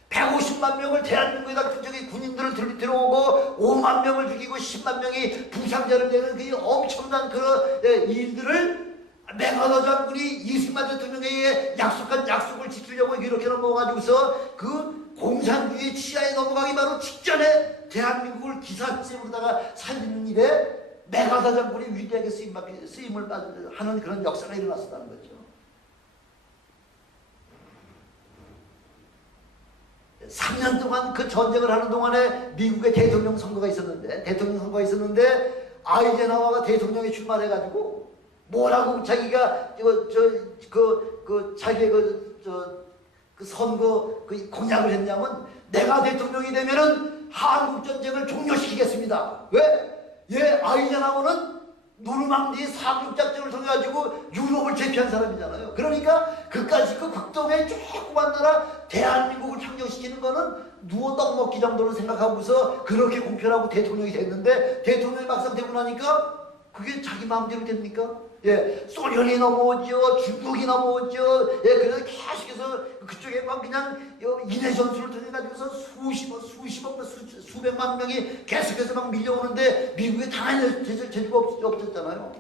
150만 명을 대한민국에다 군인들을 들어오고 5만 명을 죽이고 10만 명이 부상자를 내는 그 엄청난 그런 일들을 맥아더 장군이 이승만 대통령에게 약속한 약속을 지키려고 이렇게 넘어가지고서 그 공산주의 치하에 넘어가기 바로 직전에 대한민국을 기사집으로다가 살리는 일에 맥아더 장군이 위대하게 쓰임을 하는 그런 역사가 일어났었다는 거죠. 3년 동안 그 전쟁을 하는 동안에 미국의 대통령 선거가 있었는데 아이젠하워가 대통령에 출마해가지고 뭐라고 자기가 자기의 그 선거 그 공약을 했냐면 내가 대통령이 되면은 한국 전쟁을 종료시키겠습니다. 왜? 아이젠하워는 노르망디 상륙 작전을 통해 가지고 유럽을 제패한 사람이잖아요. 그러니까 그까지 그 극동의 조그만 나라 대한민국을 창조시키는 거는 누워 떡 먹기 정도로 생각하고서 그렇게 공표하고 대통령이 됐는데 대통령이 막상 되고 나니까 그게 자기 마음대로 됩니까? 소련이 넘어오죠, 중국이 넘어오죠. 그래서 계속해서 그쪽에 막 그냥 인해 전술을 통해 가지고서 수백만 명이 계속해서 막 밀려오는데 미국에 당연히 제주가 없었잖아요.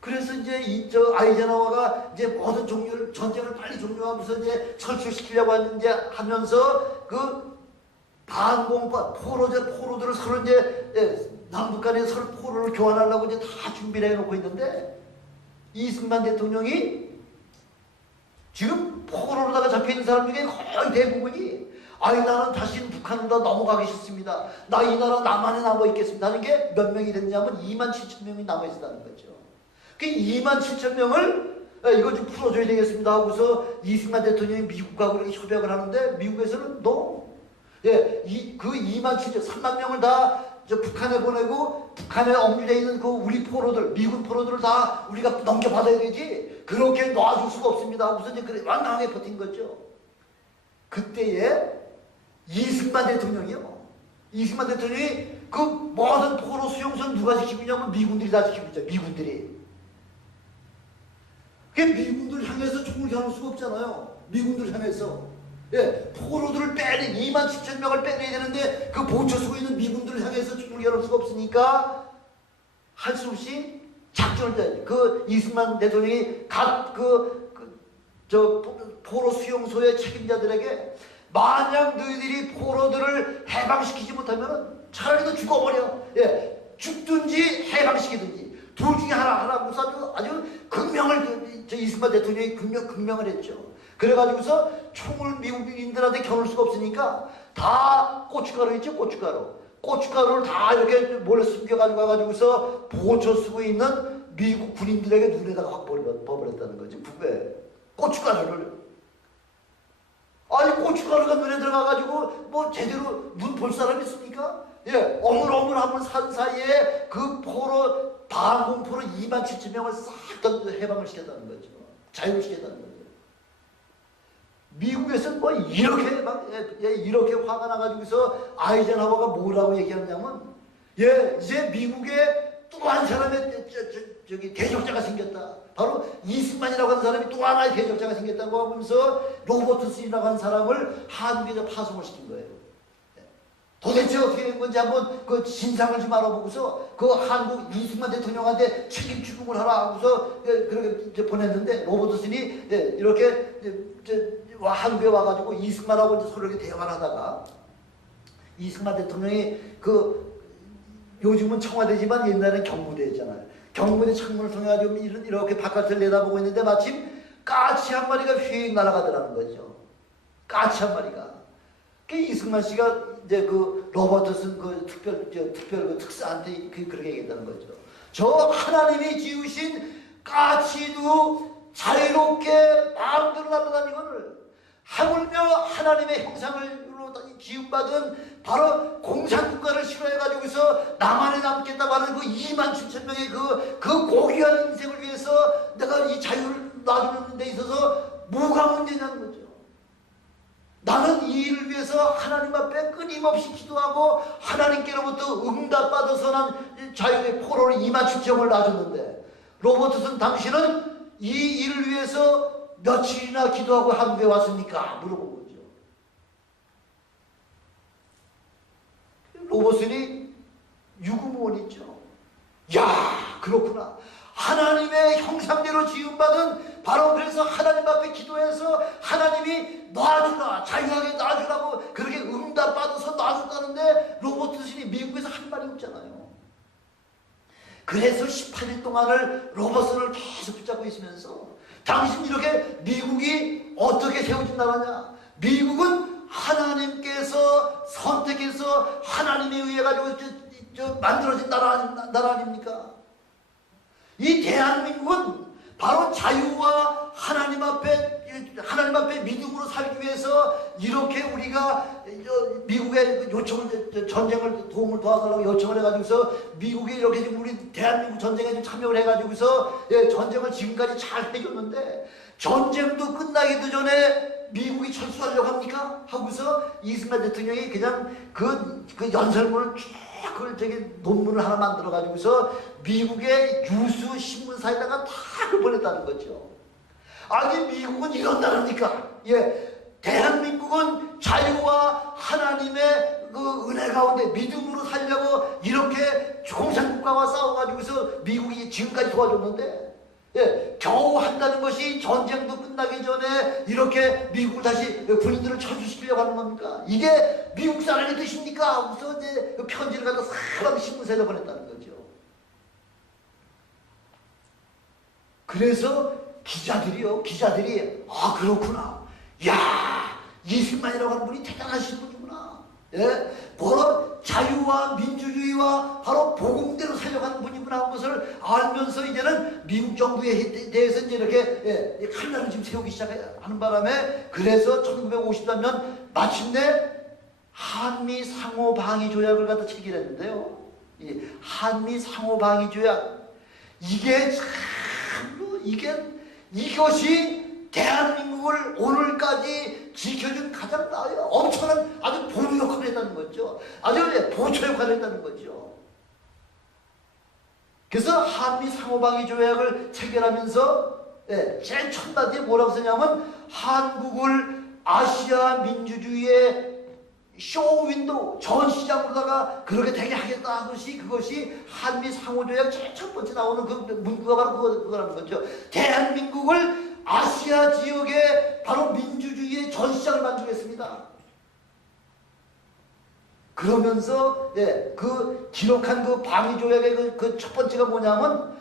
그래서 이제 아이젠하워가 이제 모든 전쟁을 빨리 종료하면서 이제 철수시키려고 하면서 그 반공파 포로들을 서로 이제 남북 간에 서로 포로를 교환하려고 이제 다 준비를 해놓고 있는데 이승만 대통령이 지금 포로로다가 잡혀있는 사람 중에 거의 대부분이 나는 다시는 북한으로 넘어가기 싫습니다. 나 이 나라 남한에 남아있겠습니다 하는 게 몇 명이 됐냐면 27,000명이 남아있었다는 거죠. 그 27,000명을 이거 좀 풀어줘야 되겠습니다 하고서 이승만 대통령이 미국과 그렇게 협약을 하는데 미국에서는 그 3만 명을 다 북한에 보내고 북한에 억류되어 있는 그 우리 포로들, 미군 포로들을 다 우리가 넘겨받아야 되지 그렇게 놔줄 수가 없습니다 하고서 이제 그래 완강하게 버틴 거죠. 그때에 이승만 대통령이 그 모든 포로 수용소는 누가 지키고 있냐면 미군들이 다 지키고 있죠. 미군들이. 미군들 향해서 총을 겨눌 수가 없잖아요. 미군들 향해서. 포로들을 27,000명을 빼내야 되는데 그 보초 쓰고 있는 미군들을 향해서 총을 겨눌 수가 없으니까 할 수 없이 작전을 짜야지. 그 이승만 대통령이 각 포로 수용소의 책임자들에게 만약 너희들이 포로들을 해방시키지 못하면 차라리 너 죽어버려. 죽든지 해방시키든지 둘 중에 하나고서 아주 극명을 이승만 대통령이 극명을 했죠. 그래가지고서 총을 미국인들한테 겨눌 수가 없으니까 다 고춧가루 있죠. 고춧가루를 다 이렇게 몰래 숨겨가지고 가가지고서 보초 쓰고 있는 미국 군인들에게 눈에다가 확 버렸다는 거지. 고춧가루를. 고춧가루가 눈에 들어가가지고 뭐 제대로 눈 볼 사람 있습니까? 어물어물하면 산 사이에 그 반공포로 27,000명을 싹 해방을 시켰다는 거죠. 자유를 시켰다는 거죠. 미국에서는 뭐 이렇게 화가 나가지고서 아이젠하워가 뭐라고 얘기하냐면 이제 미국에 또 한 사람의 대적자가 생겼다. 바로 이승만이라고 하는 사람이 또 하나의 대적자가 생겼다고 하면서 로버트슨이라고 하는 사람을 한국에서 파송을 시킨 거예요. 도대체 어떻게 된 건지 한번 그 진상을 좀 알아보고서 그 한국 이승만 대통령한테 책임 추궁을 하라 하고서 그렇게 보냈는데 로버트슨이 이렇게 한국에 와가지고 이승만하고 이제 서로 이렇게 대화를 하다가 이승만 대통령이 요즘은 청와대지만 옛날에는 경무대였잖아요. 경무대 창문을 통해 가지고 이렇게 바깥을 내다보고 있는데 마침 까치 한 마리가 휙 날아가더라는 거죠. 까치 한 마리가. 이승만 씨가 이제 그 로버트슨 특별 특사한테 그렇게 얘기했다는 거죠. 저 하나님이 지으신 까치도 자유롭게 마음대로 날아다니거늘 하물며 하나님의 형상으로 지음받은 바로 공산국가를 싫어해가지고서 남한에 남겠다고 하는 그 27,000명의 그 고귀한 인생을 위해서 내가 이 자유를 놔주는 데 있어서 뭐가 문제냐는 거죠. 나는 이 일을 위해서 하나님 앞에 끊임없이 기도하고 하나님께로부터 응답받아서 난 자유의 포로를 27,000명을 놔줬는데 로버트슨 당신은 이 일을 위해서 며칠이나 기도하고 한국에 왔습니까? 물어본 거죠. 로버슨이 유구무원 있죠. 야, 그렇구나. 하나님의 형상대로 지음받은 바로 그래서 하나님 앞에 기도해서 하나님이 놔주라 자유하게 놔주라고 그렇게 응답받아서 놔줬다는데 로버트 신이 미국에서 할 말이 없잖아요. 그래서 18일 동안을 로버슨을 계속 붙잡고 있으면서 당신 이렇게 미국이 어떻게 세워진 나라냐? 미국은 하나님께서 선택해서 하나님에 의해 가지고 만들어진 나라 아닙니까? 이 대한민국은 바로 자유와 하나님 앞에 믿음으로 살기 위해서 이렇게 우리가 미국에 요청을 전쟁을 도움을 도와달라고 요청을 해가지고서 미국이 이렇게 지금 우리 대한민국 전쟁에 참여를 해가지고서 전쟁을 지금까지 잘 해줬는데 전쟁도 끝나기도 전에 미국이 철수하려고 합니까? 하고서 이승만 대통령이 그냥 그 연설문을 쭉 그걸 논문을 하나 만들어 가지고서 미국의 유수 신문사에다가 다 그걸 보냈다는 거죠. 아니 미국은 이런 나라니까. 대한민국은 자유와 하나님의 그 은혜 가운데 믿음으로 살려고 이렇게 공산국가와 싸워가지고서 미국이 지금까지 도와줬는데 겨우 한다는 것이 전쟁도 끝나기 전에 이렇게 미국을 다시 군인들을 철수시키려고 하는 겁니까? 이게 미국 사람의 뜻입니까? 하고서 이제 그 편지를 갖다 사람 신문사에다 보냈다는 거죠. 그래서 기자들이 아 그렇구나. 야 이승만이라고 하는 분이 대단하신 분이구나. 바로 자유와 민주주의와 바로 복음대로 살려가는 분이구나 하는 것을 알면서 이제는 미국 정부에 대해서 이제 이렇게 칼날을 지금 세우기 시작하는 바람에 그래서 1953년 마침내 한미 상호 방위 조약을 갖다 체결했는데요. 이 한미 상호 방위 조약 이것이 대한민국을 오늘까지 지켜준 가장 엄청난 아주 보루 역할을 했다는 거죠. 아주 보초 역할을 했다는 거죠. 그래서 한미 상호방위 조약을 체결하면서 제일 첫 마디에 뭐라고 쓰냐면 한국을 아시아 민주주의의 쇼윈도우 전시장으로다가 그렇게 되게 하겠다 한 것이 그것이 한미 상호조약 제일 첫 번째 나오는 그 문구가 바로 그거라는 거죠. 대한민국을 아시아 지역의 바로 민주주의의 전시장을 만들겠습니다. 그러면서 그 기록한 그 방위조약의 그 첫 번째가 뭐냐면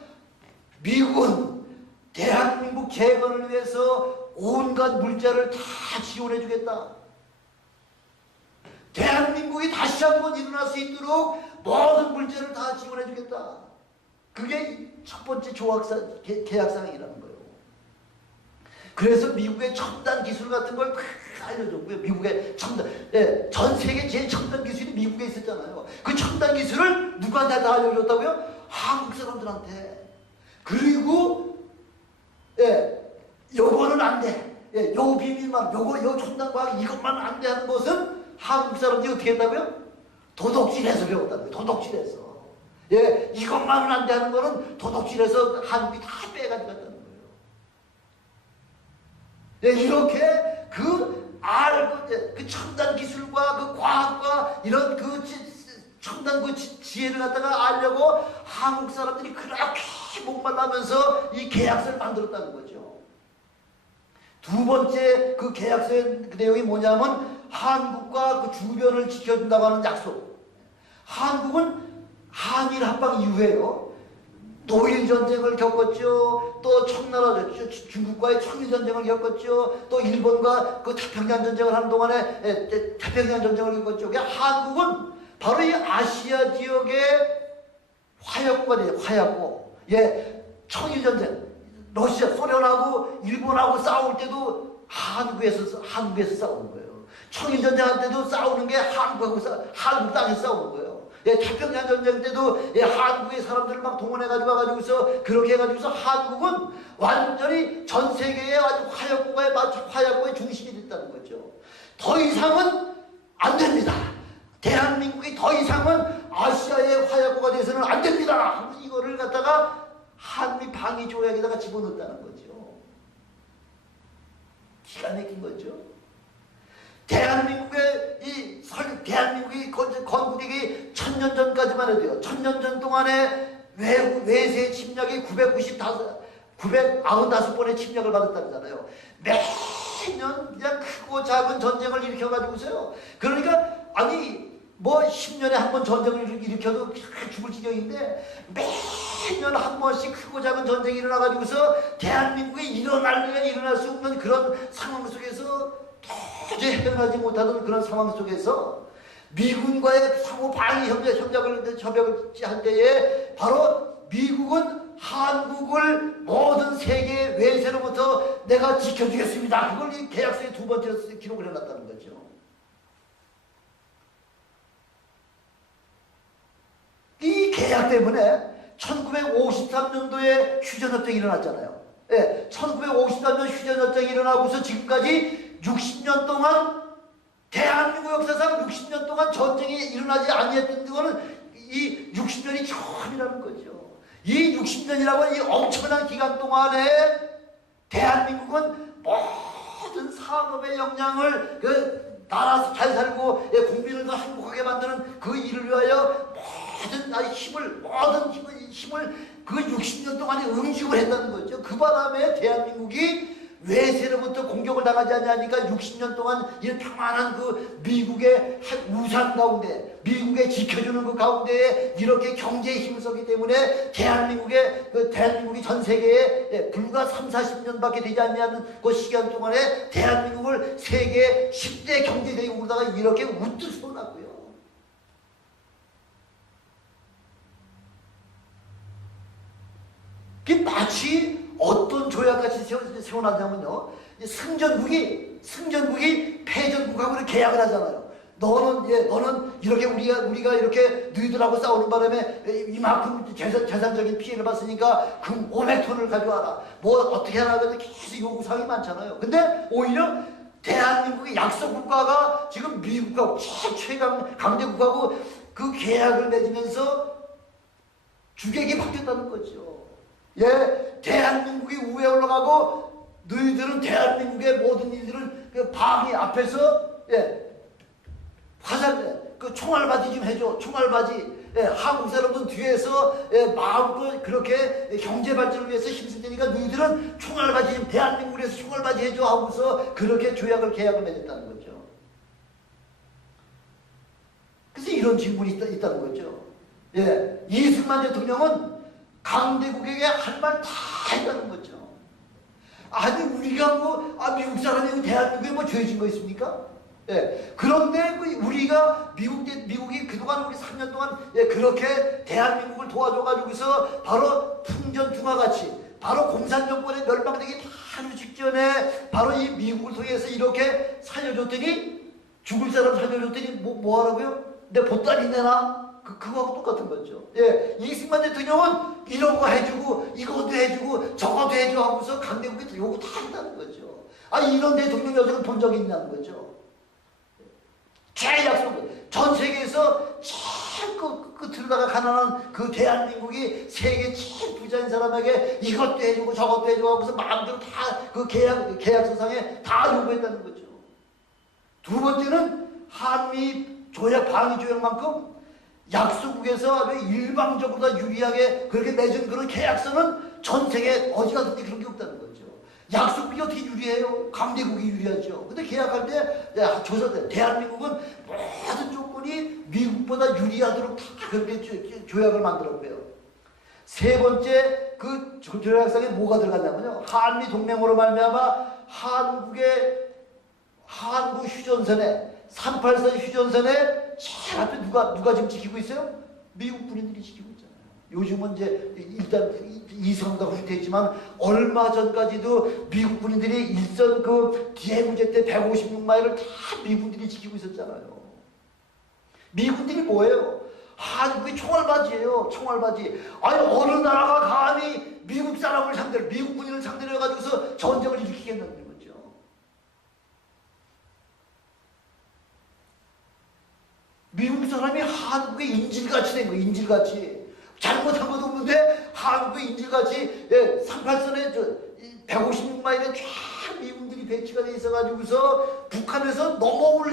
미국은 대한민국 재건을 위해서 온갖 물자를 다 지원해 주겠다. 대한민국이 다시 한번 일어날 수 있도록 모든 물자를 다 지원해 주겠다. 그게 첫 번째 계약사항이라는 거예요. 그래서 미국의 첨단 기술 같은 걸 다 알려줬고요. 미국의 전 세계 제일 첨단 기술이 미국에 있었잖아요. 그 첨단 기술을 누구한테 다 알려줬다고요? 한국 사람들한테. 그리고 요거는 안 돼. 요 비밀만, 요 첨단 과학 이것만 안 돼 하는 것은 한국 사람들이 어떻게 했다고요? 도덕질해서 배웠다고요. 도덕질해서. 이것만은 안 돼 하는 거는 도덕질해서 한국이 다 빼가지고 갔다는 거예요. 이렇게 그 첨단 기술과 그 과학과 이런 그 첨단 그 지혜를 갖다가 알려고 한국 사람들이 그렇게 목말라면서 이 계약서를 만들었다는 거죠. 두 번째 그 계약서의 그 내용이 뭐냐면 한국과 그 주변을 지켜준다고 하는 약속. 한국은 한일 합방 이후에요. 노일 전쟁을 겪었죠. 또 청나라 중국과의 청일 전쟁을 겪었죠. 또 일본과 그 태평양 전쟁을 하는 동안에 태평양 전쟁을 겪었죠. 한국은 바로 이 아시아 지역의 화약고가 돼요. 화약고. 청일 전쟁, 러시아, 소련하고 일본하고 싸울 때도 한국에서 싸우는 거예요. 청일 전쟁 할 때도 싸우는 게 한국 땅에서 싸우는 거예요. 태평양 전쟁 때도 한국의 사람들을 막 동원해가지고 와가지고서 그렇게 해가지고서 한국은 완전히 전 세계의 아주 화약고의 중심이 됐다는 거죠. 더 이상은 안 됩니다. 대한민국이 더 이상은 아시아의 화약고가 돼서는 안 됩니다. 하면서 이거를 갖다가 한미 방위 조약에다가 집어넣었다는 거죠. 기가 막힌 거죠. 대한민국이 건국이 1000년 전까지만 해도요. 1000년 전 동안에 외세 침략이 995번의 침략을 받았다잖아요. 매년 그냥 크고 작은 전쟁을 일으켜가지고서요. 그러니까 아니 뭐 10년에 한 번 전쟁을 일으켜도 죽을 지경인데 매년 한 번씩 크고 작은 전쟁이 일어나가지고서 대한민국에 일어날 수 없는 그런 상황 속에서 도저히 헤어나지 못하던 그런 상황 속에서 미군과의 상호 방위 협약을 할 때에 바로 미국은 한국을 모든 세계 외세로부터 내가 지켜주겠습니다. 그걸 이 계약서의 두 번째로 기록을 해놨다는 거죠. 이 계약 때문에 1953년도에 휴전협정이 일어났잖아요. 예, 1953년 휴전협정이 일어나고서 지금까지 60년 동안 대한민국 역사상 60년 동안 전쟁이 일어나지 아니했던 거는 이 60년이 처음이라는 거죠. 이 60년이라고 이 엄청난 기간 동안에 대한민국은 모든 산업의 역량을 나라 잘 살고 국민을 더 행복하게 만드는 그 일을 위하여 모든 힘을 그 60년 동안에 응집을 했다는 거죠. 그 바람에 대한민국이 외세로부터 공격을 당하지 않으니까 60년 동안 이 평안한 그 미국의 우산 가운데, 미국의 지켜주는 그 가운데에 이렇게 경제에 힘썼기 때문에 대한민국이 전 세계에 불과 30-40년밖에 되지 않는 그 시간 동안에 대한민국을 세계 10대 경제대국으로다가 이렇게 우뚝 세워놨고요. 그게 마치 어떤 조약같이 세워놨냐면요, 승전국이 패전국하고 계약을 하잖아요. 너는 이렇게 우리가 이렇게 너희들하고 싸우는 바람에 이만큼 재산적인 피해를 봤으니까 금 500톤을 가져와라. 뭐 어떻게 하라고 계속 요구사항이 많잖아요. 근데 오히려 대한민국의 약소국가가 지금 미국하고 최강 강대국하고 그 계약을 맺으면서 주객이 바뀌었다는 거죠. 예, 대한민국이 위에 올라가고 너희들은 대한민국의 모든 일들은 그 방위 앞에서 화살 총알바지 좀 해줘. 총알바지. 한국 사람들은 뒤에서 마음껏 그렇게 경제 발전을 위해서 힘쓸 테니까 너희들은 총알바지 좀 대한민국에서 총알바지 해줘 하고서 그렇게 계약을 맺었다는 거죠. 그래서 이런 질문이 있다는 거죠. 이승만 대통령은 강대국에게 할 말 다 했다는 거죠. 아니 우리가 미국 사람이 대한민국에 뭐 죄진 거 있습니까? 그런데 우리가 미국이 그동안 우리 3년 동안 그렇게 대한민국을 도와줘가지고서 바로 풍전등화같이 바로 공산정권의 멸망되기 바로 직전에 바로 이 미국을 통해서 이렇게 살려줬더니 죽을 사람 살려줬더니 뭐 하라고요? 내 보따리 내놔? 그거하고 똑같은 거죠. 이승만 대통령은 이런 거 해주고 이것도 해주고 저것도 해줘 하고서 강대국이 요구 다 한다는 거죠. 이런 대통령 여정을 본 적이 있냐는 거죠. 최약속, 전 세계에서 제일 끝으로다가 가난한 그 대한민국이 세계 제일 부자인 사람에게 이것도 해주고 저것도 해주고 하고서 마음대로 다 그 계약서상에 다 요구했다는 거죠. 두 번째는 한미 조약, 방위 조약만큼 약소국에서 일방적으로 다 유리하게 그렇게 맺은 그런 계약서는 전 세계 어디 가든지 그런 게 없다는 거죠. 약소국이 어떻게 유리해요? 강대국이 유리하죠. 근데 계약할 때 조사돼 대한민국은 모든 조건이 미국보다 유리하도록 다 그렇게 조약을 만들었고요. 세 번째 그 조약상에 뭐가 들어갔냐면요, 한미 동맹으로 말미암아 한국 휴전선에 38선 휴전선에 제일 앞에 누가 지금 지키고 있어요? 미국 군인들이 지키고 있잖아요. 요즘은 이제 일단 이성도 후퇴했지만 얼마 전까지도 미국 군인들이 일선 그 디에고제 때 156마일을 다 미군들이 지키고 있었잖아요. 미군들이 뭐예요? 한국이 총알바지예요. 총알바지. 아니 어느 나라가 감히 미국 사람을 상대로, 미국 군인을 상대로 해가지고서 전쟁을 일으키겠는데 거죠. 미국 사람이 한국의 인질같이 된 거예요. 인질같이. 잘못한 것도 없는데 한국의 인질같이 38선에 156마일에 쫙 미군들이 배치가 돼 있어가지고서 북한에서 넘어올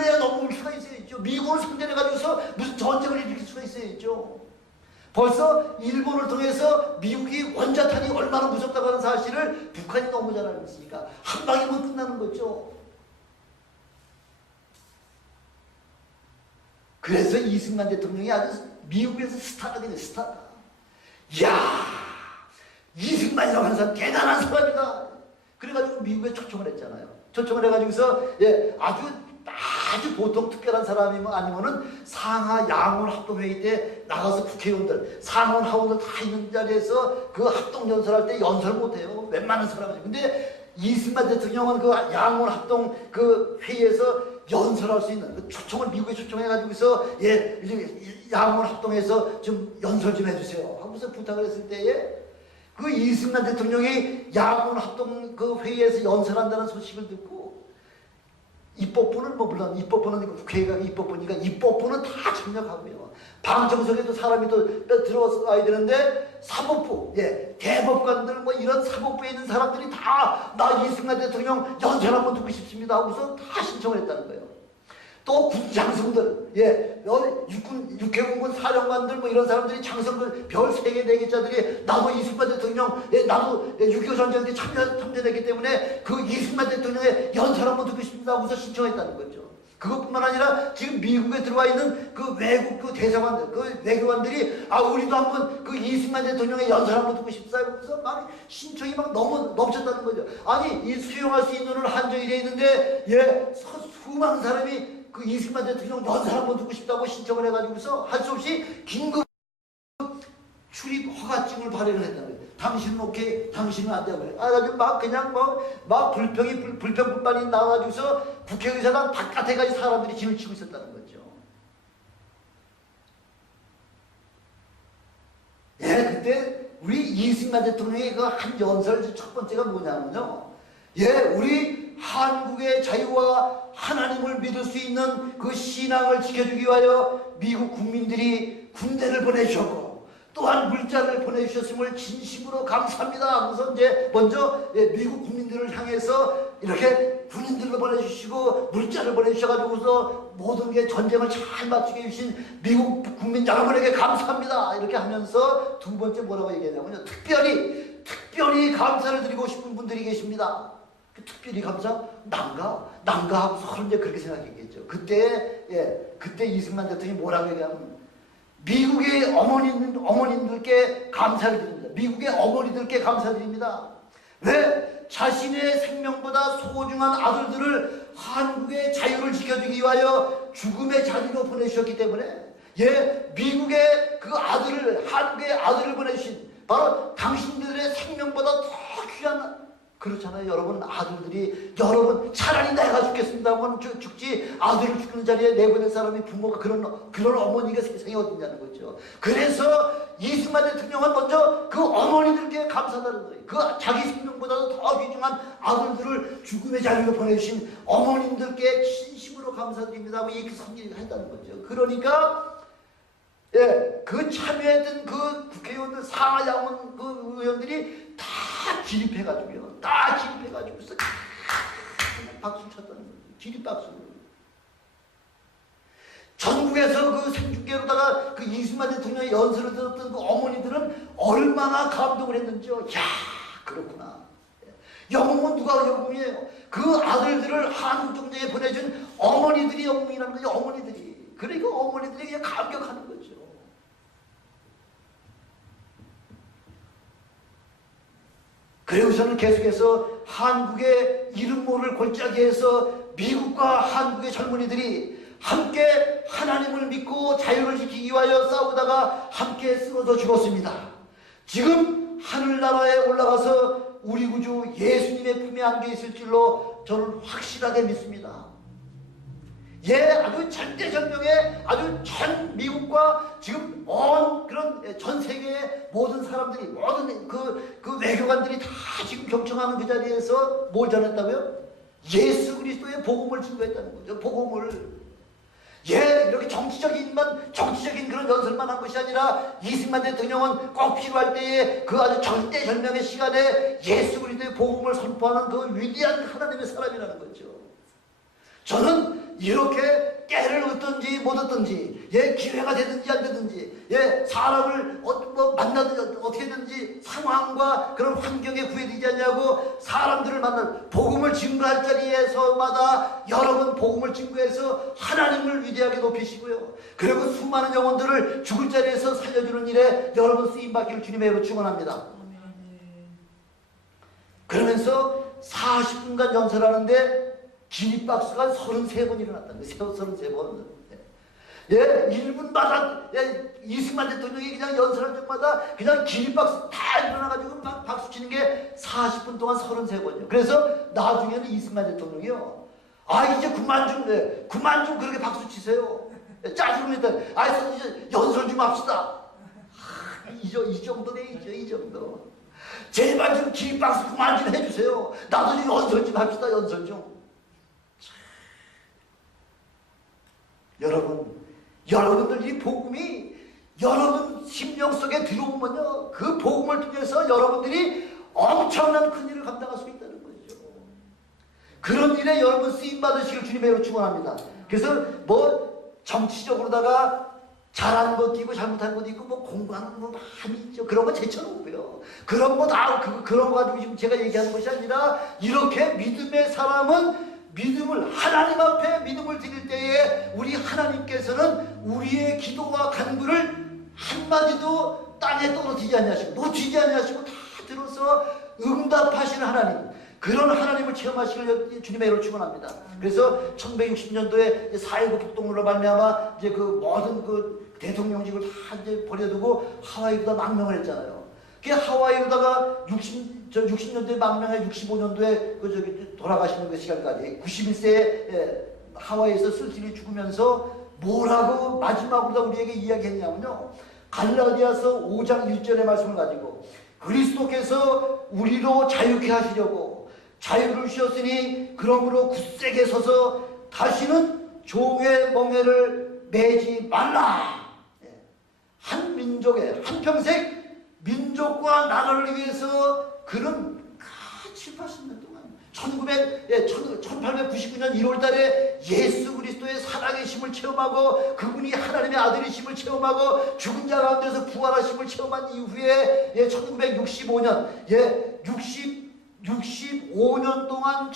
수가 있어야죠. 미국을 상대해가지고서 무슨 전쟁을 일으킬 수가 있어야죠. 벌써 일본을 통해서 미국이 원자탄이 얼마나 무섭다고 하는 사실을 북한이 너무 잘 알고 있으니까 한 방이면 끝나는 거죠. 그래서 이승만 대통령이 아주 미국에서 스타가 되네, 스타다. 이야, 이승만이라고 하는 사람 대단한 사람이다. 그래가지고 미국에 초청을 했잖아요. 초청을 해가지고서 아주 보통 특별한 사람이면 아니면은 상하 양원 합동회의 때 나가서 국회의원들, 상원 하원들 다 있는 자리에서 그 합동 연설할 때 연설 못해요. 웬만한 사람이죠. 근데 이승만 대통령은 그 양원 합동 그 회의에서 연설할 수 있는 그 초청을 미국에 초청해가지고서 양원 합동에서 좀 연설 좀 해주세요 하고서 부탁을 했을 때에 그 이승만 대통령이 양원 합동 그 회의에서 연설한다는 소식을 듣고 입법부는 물론 입법부는 국회가 입법부니까 입법부는 다 참여하고요. 방청석에도 사람이 또 들어와서 와야 되는데 사법부, 대법관들 이런 사법부에 있는 사람들이 다 나 이승만 대통령 연설 한번 듣고 싶습니다 하고서 다 신청을 했다는 거예요. 또 군장성들, 육해공군 사령관들 이런 사람들이 장성들 별 3개, 4개짜들이 나도 이승만 대통령, 나도 6.25 전쟁에 참전했기 때문에 그 이승만 대통령의 연설 한번 듣고 싶습니다 하고서 신청했다는 거죠. 그것뿐만 아니라 지금 미국에 들어와 있는 그 외국 그 대사관들, 그 외교관들이 우리도 한번 그 이승만 대통령의 연설 한번 듣고 싶다 하면서 막 신청이 막 너무 넘쳤다는 거죠. 아니, 이 수용할 수 있는 한정이 돼 있는데 수많은 사람이 그 이승만 대통령 연설 한번 듣고 싶다고 신청을 해가지고서 할 수 없이 긴급 출입 허가증을 발행을 했다는 거예요. 당신은 오케이, 당신은 안 되고. 그래가지고 막 불평뿐만이 나와가지고서 국회의사당 바깥에까지 사람들이 진을 치고 있었다는 거죠. 그때 우리 이승만 대통령의 그 한 연설 첫 번째가 뭐냐면요. 우리 한국의 자유와 하나님을 믿을 수 있는 그 신앙을 지켜주기 위하여 미국 국민들이 군대를 보내주셨고 또한 물자를 보내주셨음을 진심으로 감사합니다 하면서 먼저 미국 국민들을 향해서 이렇게 군인들을 보내주시고 물자를 보내주셔가지고서 모든 게 전쟁을 잘 마치게 해주신 미국 국민 여러분에게 감사합니다 이렇게 하면서 두 번째 뭐라고 얘기하냐면요. 특별히 감사를 드리고 싶은 분들이 계십니다. 특별히 감사? 난가 하고서 그렇게 생각했겠죠. 그때 이승만 대통령이 뭐라고 얘기하면 미국의 어머님들께 감사를 드립니다. 미국의 어머니들께 감사드립니다. 왜? 자신의 생명보다 소중한 아들들을 한국의 자유를 지켜주기 위하여 죽음의 자리로 보내주셨기 때문에 미국의 그 한국의 아들을 보내주신 바로 당신들의 생명보다 더 귀한 그렇잖아요. 여러분 아들들이 차라리 내가 죽겠습니다 하면 죽지 아들을 죽는 자리에 내보낼 사람이 부모가 그런 어머니가 세상에 어딨냐는 거죠. 그래서 이승만 대통령은 먼저 그 어머니들께 감사하다는 거예요. 그 자기 생명보다도 더 귀중한 아들들을 죽음의 자리로 보내주신 어머님들께 진심으로 감사드립니다 하고 이렇게 선언을 했다는 거죠. 그러니까 그 참여했던 그 국회의원들 상하야원 그 의원들이 다 기립해가지고요. 그래서 그냥 박수 쳤다는 거죠. 기립박수. 전국에서 그 생중계로다가 그 이승만 대통령의 연설을 들었던 그 어머니들은 얼마나 감동을 했는지요. 야, 그렇구나. 영웅은 누가 영웅이에요? 그 아들들을 한국 전쟁에 보내준 어머니들이 영웅이라는 거죠. 어머니들이. 그러니까 어머니들이 그냥 감격하는 거죠. 그리고서는 계속해서 한국의 이름 모를 골짜기에서 미국과 한국의 젊은이들이 함께 하나님을 믿고 자유를 지키기 위하여 싸우다가 함께 쓰러져 죽었습니다. 지금 하늘나라에 올라가서 우리 구주 예수님의 품에 안겨 있을 줄로 저는 확실하게 믿습니다. 아주 절대절명의 아주 전 미국과 지금 그런 전 세계의 모든 사람들이 모든 그 외교관들이 다 지금 경청하는 그 자리에서 뭘 전했다고요? 예수 그리스도의 복음을 증거했다는 거죠. 복음을. 이렇게 정치적인 그런 연설만 한 것이 아니라 이승만 대통령은 꼭 필요할 때에 그 아주 절대절명의 시간에 예수 그리스도의 복음을 선포하는 그 위대한 하나님의 사람이라는 거죠. 저는 이렇게 깨를 얻든지 못 얻든지, 예, 기회가 되든지 안 되든지, 예, 사람을 뭐 만나든지 어떻게든지 상황과 그런 환경에 구애되지 않냐고 사람들을 만날 복음을 증거할 자리에서마다 여러분 복음을 증거해서 하나님을 위대하게 높이시고요. 그리고 수많은 영혼들을 죽을 자리에서 살려주는 일에 여러분 쓰임받기를 주님의 이름으로 축원합니다. 그러면서 40분간 연설하는데 기립박수가 33번 일어났다는 거예요. 33번. 예, 1분마다, 예, 이승만 대통령이 그냥 연설할 때마다 그냥 기립박수 다 일어나가지고 막 박수 치는 게 40분 동안 33번이요. 그래서 나중에는 이승만 대통령이요. 아, 이제 그만 좀, 예, 그만 좀 그렇게 박수 치세요. 예, 짜증을 냈다. 아, 이제 연설 좀 합시다. 아, 이 정도 되죠, 이 정도. 제발 좀 기립박수 그만 좀 해주세요. 나도 좀 연설 좀 합시다, 연설 좀. 여러분들 이 복음이 여러분 심령 속에 들어오면요, 그 복음을 통해서 여러분들이 엄청난 큰 일을 감당할 수 있다는 거죠. 그런 일에 여러분 쓰임 받으시길 주님의 이름으로 축원합니다. 그래서 뭐 정치적으로다가 잘하는 것도 있고 잘못한 것도 있고 뭐 공부하는 거 많이 있죠. 그런 거 제쳐놓고요. 그런 거 다 그런 거 가지고 지금 제가 얘기하는 것이 아니라, 이렇게 믿음의 사람은 믿음을, 하나님 앞에 믿음을 드릴 때에 우리 하나님께서는 우리의 기도와 간구를 한마디도 땅에 떨어지지 아니하시고 놓치지 아니하시고 다 들어서 응답하시는 하나님, 그런 하나님을 체험하시길 주님의 이름으로 축원합니다. 그래서 1960년도에 4.19 폭동으로 말미암아 이제 그 모든 그 대통령직을 다 이제 버려두고 하와이로다 망명을 했잖아요. 그 하와이로다가 60년도에 망명해 65년도에 그 저기 돌아가시는 그 시간까지 91세에 하와이에서 쓸쓸히 죽으면서 뭐라고 마지막으로 우리에게 이야기했냐면요, 갈라디아서 5장 1절의 말씀을 가지고 그리스도께서 우리로 자유케 하시려고 자유를 주셨으니 그러므로 굳세게 서서 다시는 종의 멍에를 매지 말라. 한 민족의 한평생 민족과 나라를 위해서 그런 7, 80년 동안 1899년 1월 달에 예수 그리스도의 살아계심을 체험하고 그분이 하나님의 아들이심을 체험하고 죽은 자 가운데서 부활하심을 체험한 이후에 1965년 65년 동안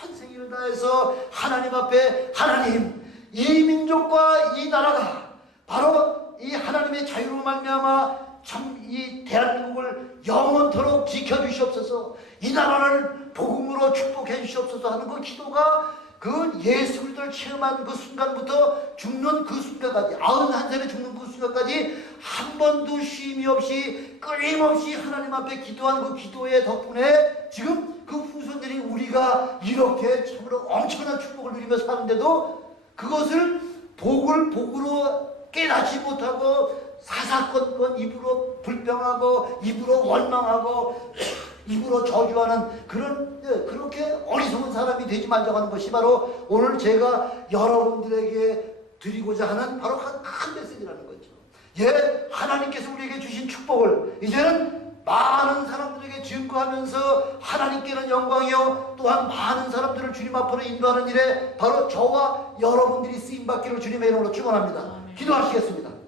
전생일을 다해서 하나님 앞에, 하나님, 이 민족과 이 나라가 바로 이 하나님의 자유로 말미암아 참 이 대한민국을 영원토록 지켜주시옵소서, 이 나라를 복음으로 축복해 주시옵소서 하는 그 기도가 그 예수 그리스도를 체험한 그 순간부터 죽는 그 순간까지, 91살에 죽는 그 순간까지 한 번도 쉼이 없이 끊임없이 하나님 앞에 기도한 그 기도의 덕분에 지금 그 후손들이 우리가 이렇게 참으로 엄청난 축복을 누리며 사는데도 그것을 복으로 깨닫지 못하고 사사건건 입으로 불평하고 입으로 원망하고 입으로 저주하는 그런, 그렇게 어리석은 사람이 되지 말자고 하는 것이 바로 오늘 제가 여러분들에게 드리고자 하는 바로 큰 메시지라는 거죠. 예, 하나님께서 우리에게 주신 축복을 이제는 많은 사람들에게 증거하면서 하나님께는 영광이요 또한 많은 사람들을 주님 앞으로 인도하는 일에 바로 저와 여러분들이 쓰임받기를 주님의 이름으로 축원합니다. 기도하시겠습니다.